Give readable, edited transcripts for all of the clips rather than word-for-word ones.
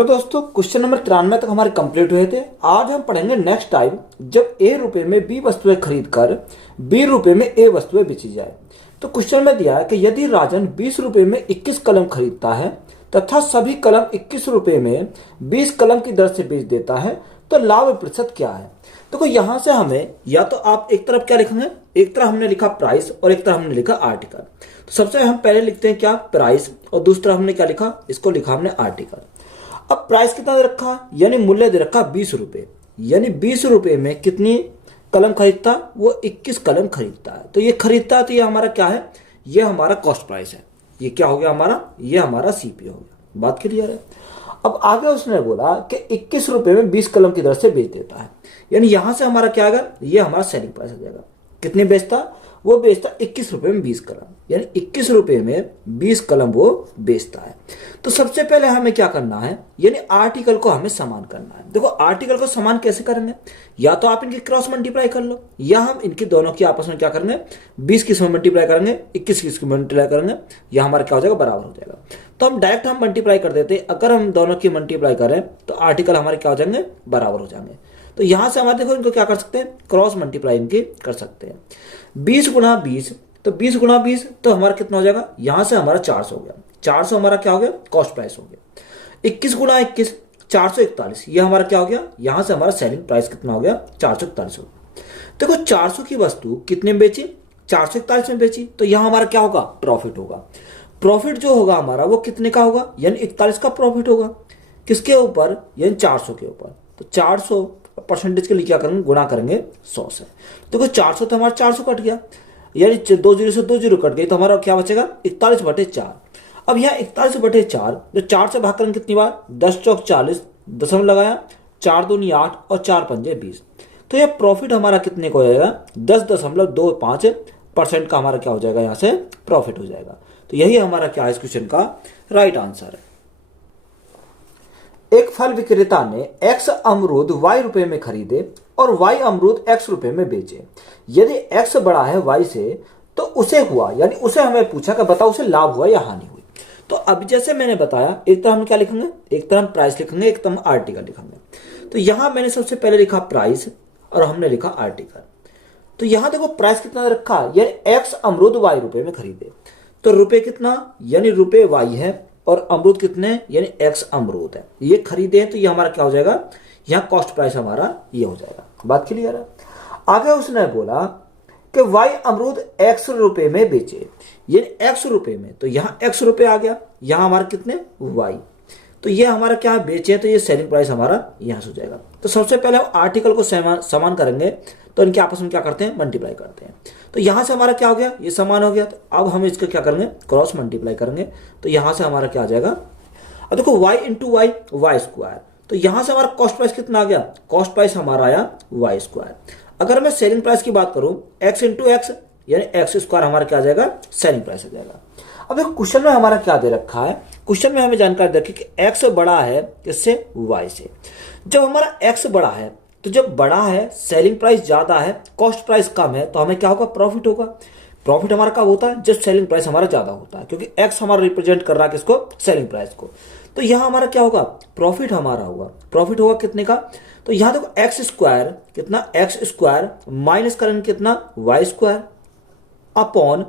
तो दोस्तों question number 93 तक हमारे कंप्लीट हुए थे। आज हम पढ़ेंगे नेक्स्ट टाइम जब ए रुपए में बी वस्तुएं खरीद कर बी रुपए में ए वस्तुएं बेची जाए। तो क्वेश्चन में दिया है कि यदि राजन 20 रुपए में 21 कलम खरीदता है तथा सभी कलम 21 रुपए में 20 कलम की दर से बेच देता है तो लाभ प्रतिशत क्या है। देखो यहां से हमें या तो आप एक तरफ क्या लिखेंगे, एक तरफ हमने लिखा प्राइस और एक तरफ हमने लिखा आर्टिकल। तो सबसे हम पहले लिखते हैं क्या, प्राइस, और दूसरी तरफ हमने क्या लिखा, इसको लिखा हमने आर्टिकल। अब प्राइस कितना दे रखा, यानी मूल्य दे रखा 20 रुपए, यानी 20 रुपए में कितनी कलम खरीदता, वो 21 कलम खरीदता है। तो ये खरीदता है तो ये हमारा क्या है, ये हमारा कॉस्ट प्राइस है। ये क्या हो गया हमारा, ये हमारा सीपी हो गया। बात क्लियर है। अब आगे उसने बोला कि 21 रुपए में 20 कलम की दर से बेच देता है, यानी यहां से हमारा क्या आएगा, ये हमारा सेलिंग प्राइस हो जाएगा। कितने बेचता, वो बेचता 21 रुपए में 20 कलम, यानी 21 रुपए में 20 कलम वो बेचता है। तो सबसे पहले हमें क्या करना है, यानी आर्टिकल को हमें समान करना है। देखो आर्टिकल को समान कैसे करेंगे, या तो आप इनकी क्रॉस मल्टीप्लाई कर लो, या हम इनकी दोनों की आपस में क्या करेंगे, 20 की मल्टीप्लाई करेंगे, 21 की मल्टीप्लाई करेंगे, यह हमारा क्या हो जाएगा, बराबर हो जाएगा। तो हम डायरेक्ट हम मल्टीप्लाई कर देते, अगर हम दोनों की मल्टीप्लाई करें तो आर्टिकल हमारे क्या हो जाएंगे, बराबर हो जाएंगे। तो यहां से हमारे देखो इनको क्या कर सकते हैं, क्रॉस मल्टीप्लाई इनकी कर सकते हैं। 20 गुणा 20, तो 20 गुणा 20 तो हमारा कितना हो जाएगा, यहां से हमारा 400 हो गया। 400 हमारा क्या हो गया, कॉस्ट प्राइस हो गया। 21 गुणा 21 441, ये हमारा क्या हो गया, यहां से हमारा सेलिंग प्राइस कितना हो गया, 441 हो गया। देखो 400 की वस्तु कितने में बेची, 441 में बेची, तो यहां हमारा क्या होगा, प्रॉफिट होगा। प्रॉफिट जो होगा हमारा वो कितने का होगा, यानी 41 का प्रॉफिट होगा। किसके ऊपर, यानी 400 के ऊपर। तो 400 परसेंटेज के लिए क्या करेंगे, गुणा करेंगे 100 से। देखो 400 तो हमारा 400 कट गया, यानी 2 जीरो से 2 जीरो कट गई, तो हमारा क्या बचेगा, 41/4। अब यहाँ 41/4, जो 4 से भाग करेंगे कितनी बार, 10 चौक 40, दशम लगाया, 4 दूनी 8 और 4 पंजे 20। तो यह प्रॉफिट हमारा कितने को हो जाएगा, 10.25% का हमारा क्या हो जाएगा, यहाँ से प्रॉफिट हो जाएगा। तो यही हमारा क्या है इस क्वेश्चन का राइट आंसर है। एक फल विक्रेता ने x अमरूद y रुपए में खरीदे और y अमरूद x रुपए में बेचे। यदि x बड़ा है y से तो उसे हुआ, यानी उसे हमें पूछा कि बताओ उसे लाभ हुआ या हानि हुई। तो अब जैसे मैंने बताया, एक तरफ हम क्या लिखेंगे, एक तरफ हम प्राइस लिखेंगे, एक तरफ आर्टिकल लिखेंगे। तो यहां मैंने सबसे पहले लिखा प्राइस और हमने लिखा आर्टिकल। तो यहां देखो प्राइस कितना रखा, यानी x अमरूद y रुपए में खरीदे, तो रुपए कितना, यानी रुपए y है, और अमरूद कितने, यानी x अमरूद है, ये खरीदे हैं। तो ये हमारा क्या हो जाएगा, यहाँ कॉस्ट प्राइस हमारा ये हो जाएगा। बात क्लियर है। आगे उसने बोला कि y अमरूद x रुपए में बेचे, यानी x रुपए में, तो यहाँ x रुपए आ गया, यहाँ हमारा कितने y, तो ये हमारा क्या बेचे, तो ये सेलिंग प्राइस हमारा यहाँ से हो जाएगा। तो सबसे पहले हम आर्टिकल को समान करेंगे, तो इनके आपस में क्या करते हैं, मल्टीप्लाई करते हैं। तो यहां से हमारा क्या हो गया, ये समान हो गया। तो अब हम इसका क्या करेंगे, क्रॉस मल्टीप्लाई करेंगे। तो यहां से हमारा क्या आ जाएगा, अब देखो y into Y, Y square. तो यहां से हमारा कॉस्ट प्राइस कितना आ गया, कॉस्ट प्राइस हमारा आया वाई स्क्वायर। अगर मैं सेलिंग प्राइस की बात करूं, x इंटू एक्स, यानी एक्स स्क्वायर हमारा क्या आ जाएगा, सेलिंग प्राइस हो जाएगा। अब देखो क्वेश्चन में हमारा क्या दे रखा है, क्वेश्चन में हमें जानकारी दे रखी कि x बड़ा है किससे, y से। जब हमारा x बड़ा है, तो जब बड़ा है, सेलिंग प्राइस ज्यादा है, कॉस्ट प्राइस कम है, तो हमें क्या होगा, प्रॉफिट होगा। प्रॉफिट हमारा कब होता है, जब सेलिंग प्राइस हमारा ज्यादा होता है, क्योंकि x हमारा रिप्रेजेंट कर रहा है किसको, सेलिंग प्राइस को। तो यहां हमारा क्या होगा, प्रॉफिट हमारा होगा। प्रॉफिट होगा कितने का, तो यहां देखो एक्स स्क्वायर कितना, एक्स स्क्वायर माइनस करेंगे कितना, Y square, upon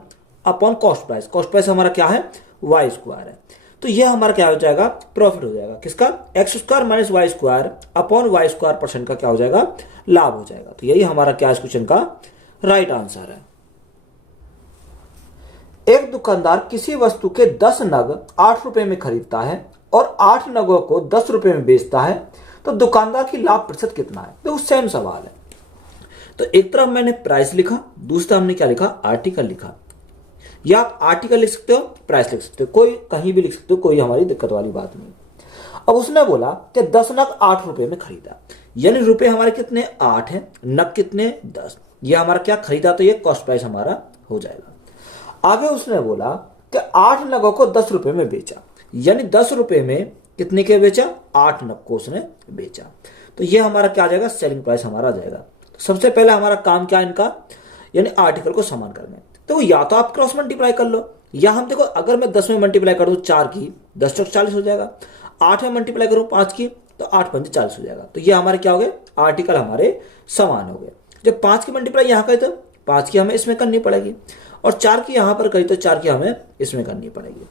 cost price. Cost price हमारा क्या है, वाई स्क्वायर है। तो यह हमारा क्या हो जाएगा, प्रॉफिट हो जाएगा किसका, X square minus Y square upon Y square percent का क्या हो जाएगा, लाभ हो जाएगा। तो यही हमारा क्या इस क्वेश्चन का राइट आंसर है। एक दुकानदार किसी वस्तु के 10 नग 8 रुपए में खरीदता है और 8 नगों को 10 रुपए में बेचता है, तो दुकानदार की लाभ प्रतिशत कितना है। तो सेम सवाल है। तो एक तरफ मैंने प्राइस लिखा, दूसरा हमने क्या लिखा, आर्टिकल लिखा। या आप आर्टिकल लिख सकते हो, प्राइस लिख सकते हो, कोई कहीं भी लिख सकते हो, कोई हमारी दिक्कत वाली बात नहीं। अब उसने बोला कि 10 नग 8 रुपए में खरीदा, यानी रुपए हमारे कितने, 8 है, नग कितने, 10। ये हमारा क्या खरीदा, तो ये कॉस्ट प्राइस हमारा हो जाएगा। आगे उसने बोला कि 8 नगों को 10 रुपए में बेचा, यानी 10 रुपए में कितने के बेचा, 8 नग को उसने बेचा। तो ये हमारा क्या आ जाएगा, सेलिंग प्राइस हमारा आ जाएगा। तो सबसे पहले हमारा काम क्या है इनका, यानी आर्टिकल को समान करना। तो या तो आप क्रॉस मल्टीप्लाई कर लो, या हम देखो अगर मैं 10 में मल्टीप्लाई कर दूं 4 की, 10 चौक 40 हो जाएगा। 8 में मल्टीप्लाई करो 5 की, तो 8 पंजे 40 हो जाएगा। तो ये हमारे क्या हो गए, आर्टिकल हमारे समान हो गए। जब 5 की मल्टीप्लाई यहाँ करी तो 5 की हमें इसमें करनी पड़ेगी, और 4 की यहाँ पर करी तो 4 की हमें इसमें करनी पड़ेगी।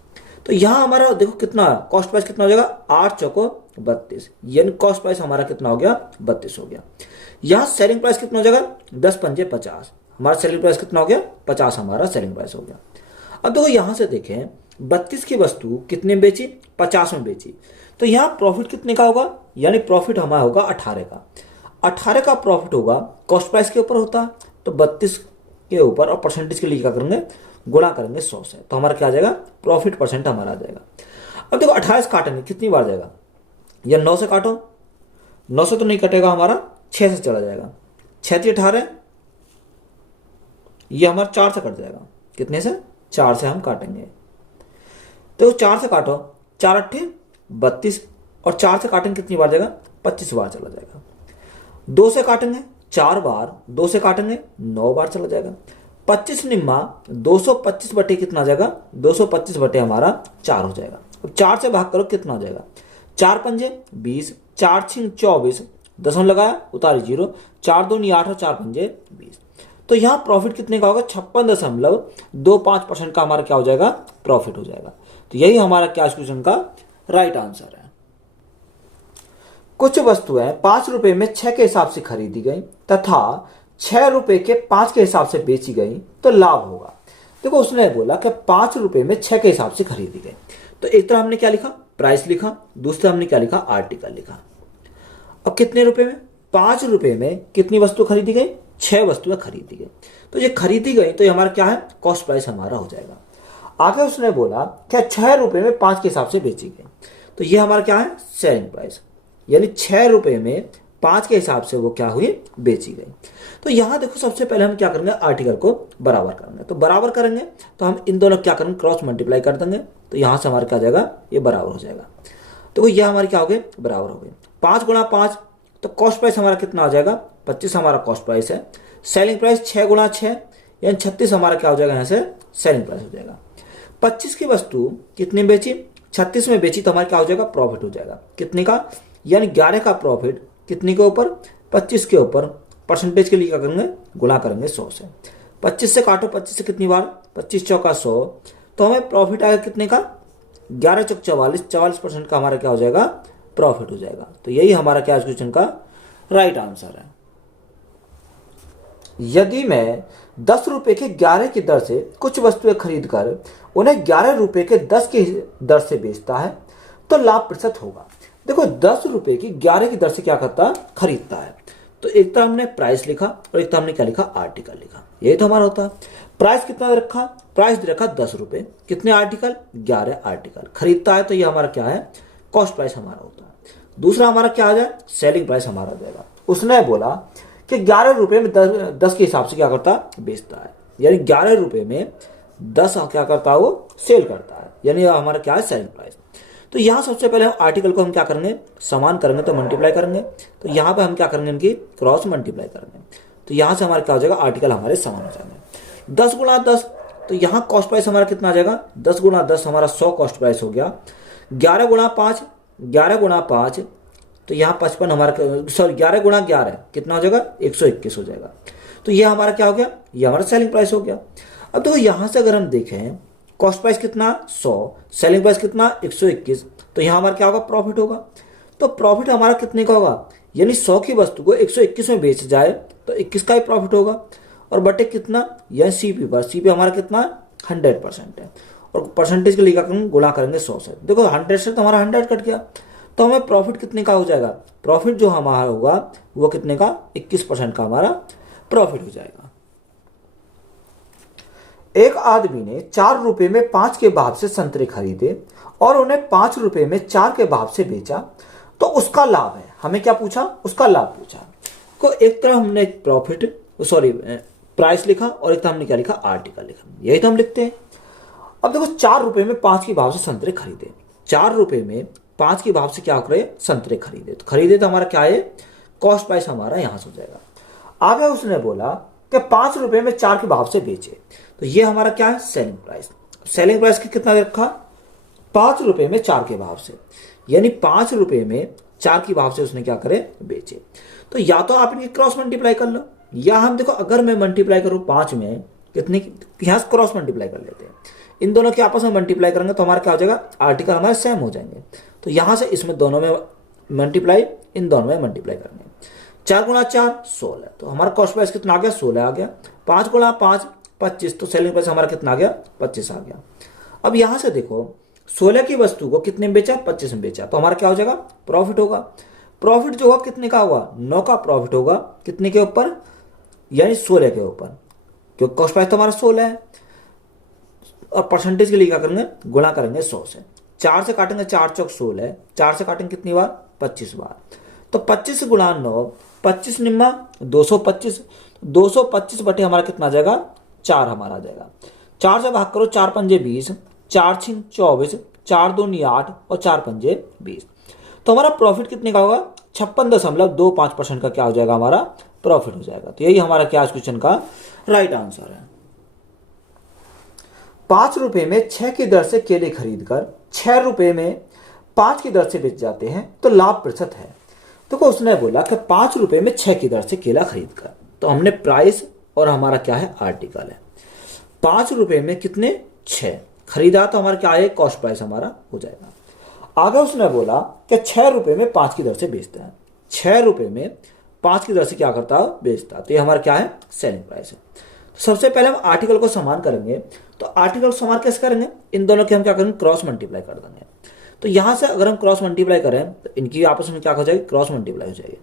तो यहाँ हमारा देखो कितना कॉस्ट प्राइस कितना हो जाएगा, 8 चौको 32, यानी कॉस्ट प्राइस हमारा कितना हो गया, 32 हो गया। यहाँ सेलिंग प्राइस कितना हो जाएगा, 10 पंजे 50, हमारा सेलिंग प्राइस कितना हो गया, 50 हमारा सेलिंग प्राइस हो गया। अब देखो यहाँ से देखें 32 की वस्तु कितने में बेची, 50 में बेची, तो यहाँ प्रॉफिट कितने का होगा, यानी प्रॉफिट हमारा होगा 18 का। 18 का प्रॉफिट होगा, कॉस्ट प्राइस के ऊपर होता है, तो 32 के ऊपर और परसेंटेज के लिए क्या करेंगे, गुणा करेंगे 100 से, तो हमारा क्या आ जाएगा, प्रॉफिट परसेंट हमारा आ जाएगा। अब देखो 28 काटेंगे कितनी बार जाएगा, या 9 से काटो, 9 से तो नहीं कटेगा हमारा, 6 से चला जाएगा, 6 से 18, ये हमारा 4 से कट जाएगा, कितने से, 4 से हम काटेंगे। तो 4 से काटो, 4 अट्ठे 32, और 4 से काटेंगे कितनी बार जाएगा, 25 बार चला जाएगा। 2 से काटेंगे 4 बार, 2 से काटेंगे 9 बार चला जाएगा। 25 निम्मा 225 बटे कितना जाएगा, 225 बटे हमारा 4 हो जाएगा। अब 4 से भाग करो कितना हो जाएगा, 4 पंजे 20, 4 छिंग 24, दसवां लगाया उतारी 0, 4 दूनी 8 और 4 पंजे 20। तो यहाँ प्रॉफिट कितने का होगा, 56.25% का हमारा क्या हो जाएगा, प्रॉफिट हो जाएगा। तो यही हमारा क्या क्वेश्चन का राइट आंसर है। कुछ वस्तुएं 5 रुपए में 6 के हिसाब से खरीदी गई तथा 6 रुपए के 5 के हिसाब से बेची गई तो लाभ होगा। देखो उसने बोला कि 5 रुपए में 6 के हिसाब से खरीदी गई, तो एक तरह हमने क्या लिखा, प्राइस लिखा, दूसरा हमने क्या लिखा, आर्टिकल लिखा। अब कितने रुपए में, 5 रुपए में कितनी वस्तु खरीदी गई, 6 वस्तुएं खरीदी गई, तो ये खरीदी गई तो ये हमारा क्या है, कॉस्ट प्राइस हमारा हो जाएगा। आगे उसने बोला क्या 6 रुपए में 5 के हिसाब से बेची गई, तो ये हमारा क्या है, सेलिंग प्राइस, यानी 6 रुपए में 5 के हिसाब से वो क्या हुई, बेची गई। तो यहां देखो सबसे पहले हम क्या करेंगे, आर्टिकल को बराबर करेंगे, तो बराबर करेंगे तो हम इन दोनों क्या करेंगे, क्रॉस मल्टीप्लाई कर देंगे, तो यहां से हमारा क्या आ जाएगा, ये बराबर हो जाएगा। तो ये हमारे क्या हो गए, बराबर हो गए। 5 गुणा 5, तो कॉस्ट प्राइस हमारा कितना आ जाएगा, 25 हमारा कॉस्ट प्राइस है। सेलिंग प्राइस 6 गुणा 6 यानी 36 हमारा क्या हो जाएगा, यहाँ से सेलिंग प्राइस हो जाएगा। 25 की वस्तु कितनी बेची, 36 में बेची, तो हमारा क्या हो जाएगा, प्रॉफिट हो जाएगा कितने का, यानी 11 का प्रॉफिट कितने के ऊपर, 25 के ऊपर, परसेंटेज के लिए क्या करेंगे, गुणा करेंगे 100 से। 25 से काटो, 25 से कितनी बार, 25 चौका 100, तो हमें प्रॉफिट आएगा कितने का, 11 चौक 44, 44% का हमारा क्या हो जाएगा, प्रॉफिट हो जाएगा। तो यही हमारा क्या क्वेश्चन का राइट आंसर है। यदि मैं 10 रुपए के 11 की दर से कुछ वस्तुएं खरीद कर उन्हें 11 रुपए के 10 की दर से बेचता है तो लाभ प्रतिशत होगा। देखो 10 रुपए की 11 की दर से क्या करता है, खरीदता है, तो एक तो हमने प्राइस लिखा और एक तो हमने क्या लिखा, आर्टिकल लिखा, यही तो हमारा होता है। प्राइस कितना रखा, प्राइस रखा 10 रुपए, कितने आर्टिकल, 11 आर्टिकल, खरीदता है तो ये हमारा क्या है, कॉस्ट प्राइस हमारा होता है। दूसरा हमारा क्या आ जाए, सेलिंग प्राइस हमारा आ जाएगा। उसने बोला कि 11 रुपए में 10 के हिसाब से क्या करता है, बेचता है, यानी 11 रुपए में 10 क्या करता है, वो सेल करता है, यानी हमारा क्या है, सेलिंग प्राइस। तो यहाँ सबसे पहले हम आर्टिकल को हम क्या करेंगे, समान करेंगे तो मल्टीप्लाई करेंगे, तो यहाँ पे हम क्या करेंगे, इनकी क्रॉस मल्टीप्लाई करेंगे, तो यहाँ से हमारा क्या हो जाएगा, आर्टिकल हमारे समान हो जाएंगे। 10 गुणा 10, तो यहाँ कॉस्ट प्राइस हमारा कितना आ जाएगा, 10 गुणा 10 हमारा 100 कॉस्ट प्राइस हो गया। 11 गुणा 5, 11 गुणा 5, तो यहाँ 55 हमारा, सॉरी 11 गुणा 11 कितना हो जाएगा, 121 हो जाएगा। तो ये हमारा क्या हो गया, ये हमारा सेलिंग प्राइस हो गया। अब देखो यहाँ से अगर हम देखें, कॉस्ट प्राइस कितना 100, सेलिंग प्राइस कितना 121, तो यहाँ हमारा क्या होगा, प्रॉफिट होगा। तो प्रॉफिट हमारा कितने का होगा, यानी 100 की वस्तु को 121 में बेच जाए तो 21 का ही प्रॉफिट होगा, और बटे कितना, यानी सीपी पर, सीपी हमारा कितना 100% है, और परसेंटेज के लिए क्या करेंगे, गुणा करेंगे 100 से। देखो 100 से तो हमारा 100 कट गया, तो हमें प्रॉफिट कितने का हो जाएगा, प्रॉफिट जो हमारा होगा वो कितने का, 21% का हमारा प्रॉफिट हो जाएगा। एक आदमी ने 4 रुपए में 5 के भाव से संतरे खरीदे और उन्हें 5 रुपए में 4 के भाव से बेचा तो उसका लाभ है। हमें क्या पूछा, उसका लाभ पूछा। तो एक तरह हमने प्रॉफिट, सॉरी प्राइस लिखा, और एक तरह हमने क्या लिखा, आर्टिकल लिखा, यही तो हम लिखते हैं। अब देखो 4 रुपए में 5 के भाव से संतरे खरीदे, 4 रुपए में 5 के भाव से क्या करे, संतरे खरीदे, तो खरीदे तो हमारा क्या है, कॉस्ट प्राइस हमारा यहां से हो जाएगा। आगे उसने बोला कि 5 रुपए में 4 के भाव से बेचे, तो ये हमारा क्या है, सेलिंग प्राइस। सेलिंग प्राइस की कितना रखा, 5 रुपए में 4 के भाव से, यानी 5 रुपए में 4 की भाव से उसने क्या करे, बेचे। तो या तो आप इनकी क्रॉस मल्टीप्लाई कर लो, या हम देखो अगर मैं मल्टीप्लाई करूं 5 में कितने की, यहां से क्रॉस मल्टीप्लाई कर लेते हैं, इन दोनों के आपस में मल्टीप्लाई करेंगे तो हमारा क्या हो जाएगा, आर्टिकल हमारे सेम हो जाएंगे। तो यहां से इसमें दोनों में मल्टीप्लाई, इन दोनों में मल्टीप्लाई करेंगे। 4 गुणा 4 16, तो हमारा कॉस्ट प्राइस कितना आ गया, 16 आ गया। 5 गुणा 5 25, तो सेलिंग प्राइस हमारा कितना आ गया, 25 आ गया। अब यहां से देखो 16 की वस्तु को कितने में बेचा, 25 में बेचा, तो हमारा क्या हो जाएगा, प्रॉफिट होगा। प्रॉफिट जो होगा कितने का होगा, 9 का प्रॉफिट होगा, कितने के ऊपर, यानी 16 के ऊपर, क्योंकि कॉस्ट प्राइस तो हमारा 16 है। और परसेंटेज के लिए क्या करेंगे, गुणा करेंगे 100 से। 4 से काटेंगे, 4 चौक 16, 4 से काटेंगे कितनी बार, 25 बार। तो 25 गुणा 9, 25 निम्मा 225, 225 बटे हमारा कितना आ जाएगा, 4 हमारा आ जाएगा। 4 से भाग करो, 4 पंजे 20, 4 छिंग 24, 4 दूनी 8 और 4 पंजे 20। तो हमारा प्रॉफिट कितने का होगा, 56.25% का क्या हो जाएगा, हमारा प्रॉफिट हो जाएगा। तो यही हमारा क्या इस क्वेश्चन का राइट आंसर है। 5 रुपए में 6 की दर से केले खरीदकर 6 रुपए में 5 की दर से बेच जाते हैं तो लाभ प्रतिशत है। तो उसने बोला कि 5 रुपए में 6 की दर से केला खरीदकर, तो हमने प्राइस और हमारा क्या है, आर्टिकल है। 5 रुपए में कितने, 6 खरीदा, तो हमारा क्या है, कॉस्ट प्राइस हमारा हो जाएगा। आगे उसने बोला कि 6 रुपए में 5 की दर से बेचता है, 6 रुपए में 5 की दर से क्या करता है, बेचता है, तो ये हमारा क्या है, सेलिंग प्राइस है। तो सबसे पहले हम आर्टिकल को समान करेंगे, तो आर्टिकल को समान कैसे करेंगे, इन दोनों के हम क्या करेंगे, क्रॉस मल्टीप्लाई कर देंगे। तो यहां से अगर हम क्रॉस मल्टीप्लाई करें तो इनकी आपस में क्या हो जाएगी, क्रॉस मल्टीप्लाई हो जाएगी।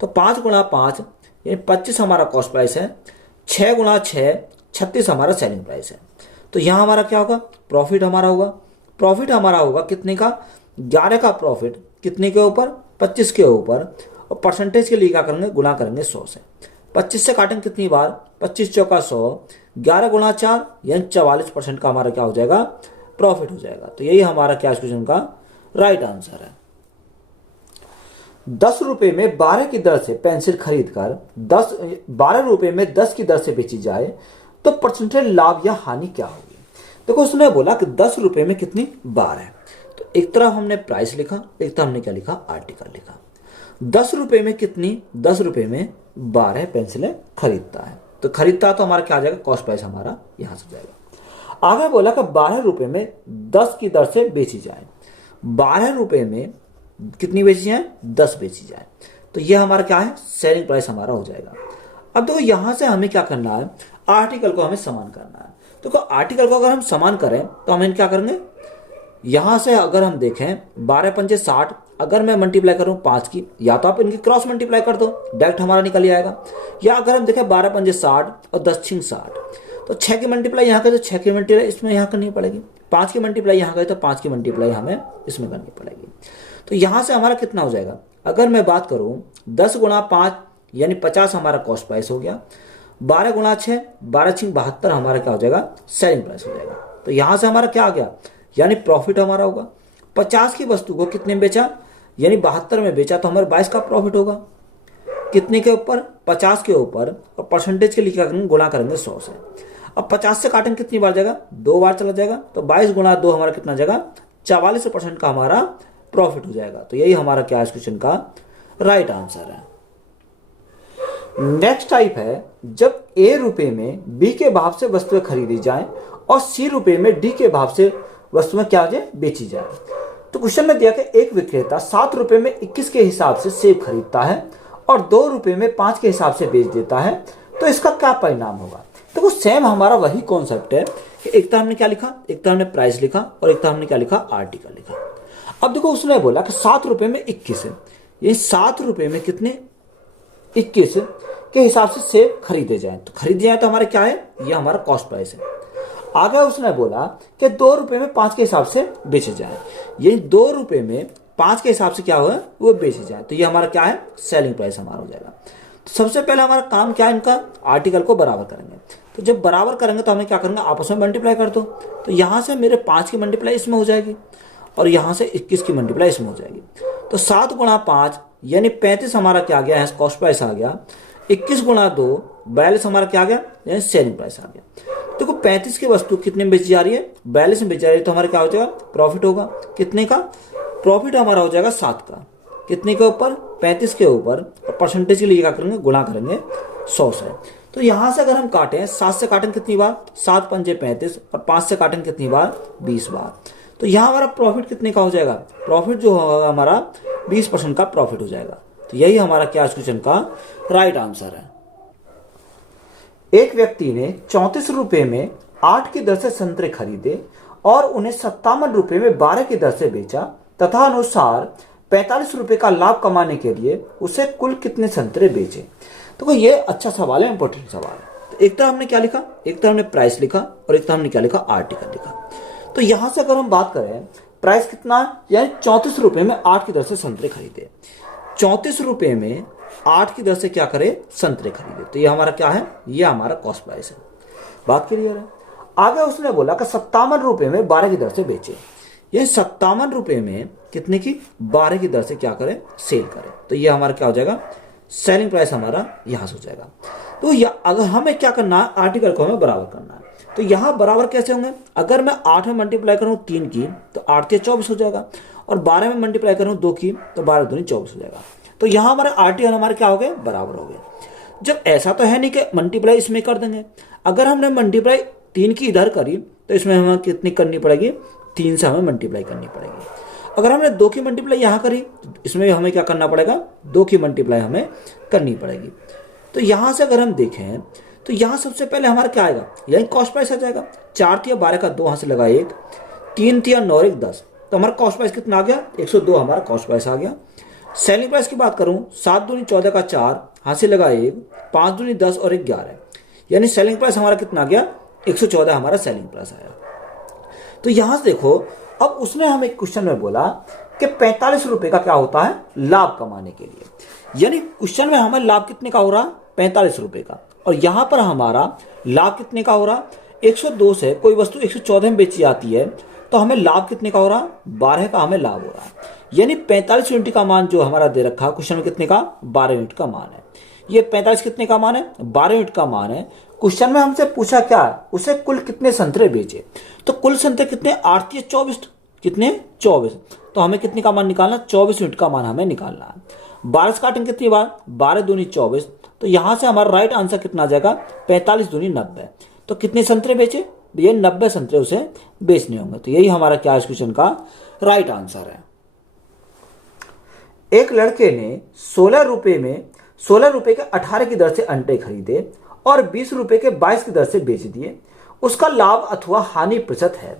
तो 5 गुणा 5 यानी 25 हमारा कॉस्ट प्राइस है, 6 गुणा 6 36 हमारा सेलिंग प्राइस है। तो यहां हमारा क्या होगा, प्रॉफिट हमारा होगा। प्रॉफिट हमारा होगा कितने का, 11 का प्रॉफिट, कितने के ऊपर, 25 के ऊपर। और परसेंटेज के लिए क्या करेंगे, गुणा करेंगे 100 से। 25 से काटेंगे कितनी बार, 25 चौका 100, 11 गुणा 4 यानी 44% का हमारा क्या हो जाएगा, प्रॉफिट हो जाएगा। तो यही हमारा क्या क्वेश्चन का राइट आंसर है। 10 रुपए में 12 की दर से पेंसिल खरीदकर 12 रुपए में 10 की दर से बेची जाए तो परसेंटेज लाभ या हानि क्या होगी। देखो उसने बोला कि 10 रुपए में कितनी, 12। तो एक तरफ हमने प्राइस लिखा, एक तरफ हमने क्या लिखा, आर्टिकल लिखा। 10 रुपए में कितनी, 10 रुपए में 12 पेंसिलें खरीदता है, तो खरीदता तो हमारा क्या आ जाएगा, कॉस्ट प्राइस हमारा यहां से जाएगा। आगे बोला कि 12 रुपए में 10 की दर से बेची जाए, 12 रुपए में कितनी बेची जाए, 10 बेची जाए, तो ये हमारा क्या है, सेलिंग प्राइस हमारा हो जाएगा। अब देखो यहां से हमें क्या करना है, आर्टिकल को हमें समान करना है। तो आर्टिकल को अगर हम समान करें तो हम क्या करेंगे, यहां से अगर हम देखें 12 पंजे 60, अगर मैं मल्टीप्लाई करूं 5 की, या तो आप इनकी क्रॉस मल्टीप्लाई कर दो, डायरेक्ट हमारा निकल आएगा। या अगर हम देखें 12 पंजे 60 और 10 छिंग 60, तो 6 की मल्टीप्लाई यहाँ करें तो 6 की मल्टीप्लाई इसमें यहाँ करनी पड़ेगी, 5 की मल्टीप्लाई यहाँ करें तो 5 की मल्टीप्लाई हमें इसमें करनी पड़ेगी। तो यहाँ से हमारा कितना हो जाएगा, अगर मैं बात करूँ 10 गुणा 5 यानी 50 हमारा कॉस्ट प्राइस हो गया। 12 गुणा 6 12 छिंग 72 हमारा क्या हो जाएगा, सेलिंग प्राइस हो जाएगा। तो यहाँ से हमारा क्या आ गया, यानी प्रॉफिट हमारा होगा। 50 की वस्तु को कितने में बेचा, यानी 72 में बेचा, तो हमारे 22 का प्रॉफिट होगा। कितने के ऊपर, 50 के ऊपर, और परसेंटेज के लिए क्या करेंगे, गुणा करेंगे 100 से। अब 50 से काटेंगे कितनी बार जाएगा, 2 बार चला जाएगा, तो 22 गुणा 2 हमारा कितना जाएगा, 44% का हमारा प्रॉफिट हो जाएगा। तो यही हमारा क्या इस क्वेश्चन का राइट आंसर है। नेक्स्ट टाइप है, जब ए रुपए में बी के भाव से वस्तुएं खरीदी जाए और सी रुपए में डी के भाव से वस्तुएं क्या हो जाए, बेची जाए। तो क्वेश्चन में दिया कि एक विक्रेता 7 रुपए में 21 के हिसाब से सेब खरीदता है और 2 रुपए में 5 के हिसाब से बेच देता है, तो इसका क्या परिणाम होगा। तो सेम हमारा वही कॉन्सेप्ट है कि एक तरह हमने क्या लिखा, एक तरह हमने प्राइस लिखा और एक तरह हमने क्या लिखा, आर्टिकल लिखा। अब देखो उसने बोला कि 7 रुपए में 21 है, ये 7 रुपए में कितने, 21 के हिसाब से सेब खरीदे जाए, तो खरीदे जाए तो हमारे क्या है, ये हमारा कॉस्ट प्राइस है। आगे उसने बोला कि 2 रुपए में 5 के हिसाब से बेचे जाए, ये 2 रुपए में 5 के हिसाब से क्या हुआ, वो बेचे जाए, तो ये हमारा क्या है, सेलिंग प्राइस हमारा हो जाएगा। तो सबसे पहले हमारा काम क्या है, इनका आर्टिकल को बराबर करेंगे। तो जब बराबर करेंगे तो हमें क्या करेंगे, आपस में मल्टीप्लाई कर दो। तो यहाँ से मेरे 5 की मल्टीप्लाई इसमें हो जाएगी और यहाँ से 21 की मल्टीप्लाई इसमें हो जाएगी। तो 7 गुणा 5 यानी 35 हमारा क्या आ गया है, कॉस्ट प्राइस आ गया। 21 गुणा 2 42 हमारा क्या आ गया, यानी सेलिंग प्राइस आ गया। देखो 35 की वस्तु कितने में बेची जा रही है, 42 में बेची जा रही है, तो हमारा क्या हो जाएगा, प्रॉफिट होगा कितने का, प्रॉफिट हमारा हो जाएगा 7 का, कितने के ऊपर, 35 के ऊपर, और परसेंटेज के लिए क्या करेंगे, गुणा करेंगे 100 से। तो यहां से अगर हम काटें, 7 से काटेंगे कितनी बार, 7 पंजे 35, और 5 से काटेंगे कितनी बार, 20 बार। तो यहां हमारा प्रॉफिट कितने का हो जाएगा, प्रॉफिट जो होगा हमारा 20% का प्रॉफिट हो जाएगा। तो यही हमारा क्या क्वेश्चन का राइट आंसर है। एक व्यक्ति ने 34 रुपए में 8 की दर से संतरे खरीदे और उन्हें 57 रुपए में 12 की दर से बेचा तथा अनुसार 45 रुपए का लाभ कमाने के लिए उसे कुल कितने संतरे बेचे। तो ये अच्छा सवाल है, इंपॉर्टेंट सवाल है। तो एक तरह हमने क्या लिखा, एक तरह हमने प्राइस लिखा और एक तरह हमने क्या लिखा, आर्टिकल लिखा। तो यहां से अगर हम बात करें, प्राइस कितना, यानी 34 रुपए में 8 की दर से संतरे खरीदे, 34 रुपए में 8 की दर से क्या करे, संतरे खरीदे। तो ये हमारा क्या है, ये हमारा कॉस्ट प्राइस है। बात क्लियर है। आगे उसने बोला कि 57 रुपए में 12 की दर से बेचे, ये 57 रुपए में कितने की, 12 की दर से क्या करें, सेल करें। तो ये हमारा क्या हो जाएगा, सेलिंग प्राइस हमारा यहां से हो जाएगा। तो अगर हमें क्या करना है, आर्टिकल को हमें बराबर करना है। तो यहां बराबर कैसे होंगे, अगर मैं 8 में मल्टीप्लाई करूं 3 की तो 8 के 24 हो जाएगा, और 12 में मल्टीप्लाई करूं 2 की तो 12 दूनी 24 हो जाएगा। तो यहां हमारे आर्टिकल हमारे क्या हो गए, बराबर हो गए। जब ऐसा तो है नहीं कि मल्टीप्लाई इसमें कर देंगे, अगर हमने मल्टीप्लाई 3 की इधर करी तो इसमें हमें कितनी करनी पड़ेगी, 3 से हमें मल्टीप्लाई करनी पड़ेगी। अगर हमने 2 की मल्टीप्लाई यहां करी तो इसमें हमें क्या करना पड़ेगा, 2 की मल्टीप्लाई हमें करनी पड़ेगी। तो यहां से अगर हम देखें तो यहां सबसे पहले हमारा क्या आएगा, यही कॉस्ट प्राइस आ जाएगा। 4 तिया 12 का 2 हाथ से लगा 1, 3 तिया 9 1 10, तो हमारा कॉस्ट प्राइस कितना आ गया, 102 हमारा कॉस्ट प्राइस आ गया। सेलिंग प्राइस की बात करूं, 7 दूनी 14 का 4 हाथ से लगा 1, 5 दूनी 10 और 1 11, यानी सेलिंग प्राइस हमारा कितना आ गया, 114 हमारा सेलिंग प्राइस आया। तो यहां से देखो, अब उसने हमें क्वेश्चन में बोला कि 45 रुपए का क्या होता है, लाभ कमाने के लिए, यानी क्वेश्चन में हमें लाभ कितने का हो रहा, 45 रुपए का, और यहां पर हमारा लाभ कितने का हो रहा, 102 से कोई वस्तु 114 में बेची जाती है तो हमें लाभ कितने का हो रहा, 12 का हमें लाभ हो रहा है। यानी 45 यूनिट का मान जो हमारा दे रखा है क्वेश्चन में कितने का, 12 यूनिट का मान है। ये 45 कितने का मान है, 12 यूनिट का मान है। क्वेश्चन में हमसे पूछा क्या, उसे कुल कितने संतरे बेचे, तो कुल संतरे कितने, 8 या 24, कितने 24, तो हमें कितने का मान निकालना, 24 यूनिट का मान हमें निकालना है। 12 से काटेंगे कितनी बार, 12 दूनी 24, तो यहां से हमारा राइट आंसर कितना आ जाएगा, 45 दूनी 90। तो कितने संतरे बेचे, ये 90 संतरे उसे बेचने होंगे। तो यही हमारा क्या इस क्वेश्चन का राइट आंसर है। एक लड़के ने 16 रुपए के 18 की दर से अंडे खरीदे और 20 रुपए के 22 की दर से बेच दिए, उसका लाभ अथवा हानि प्रतिशत है।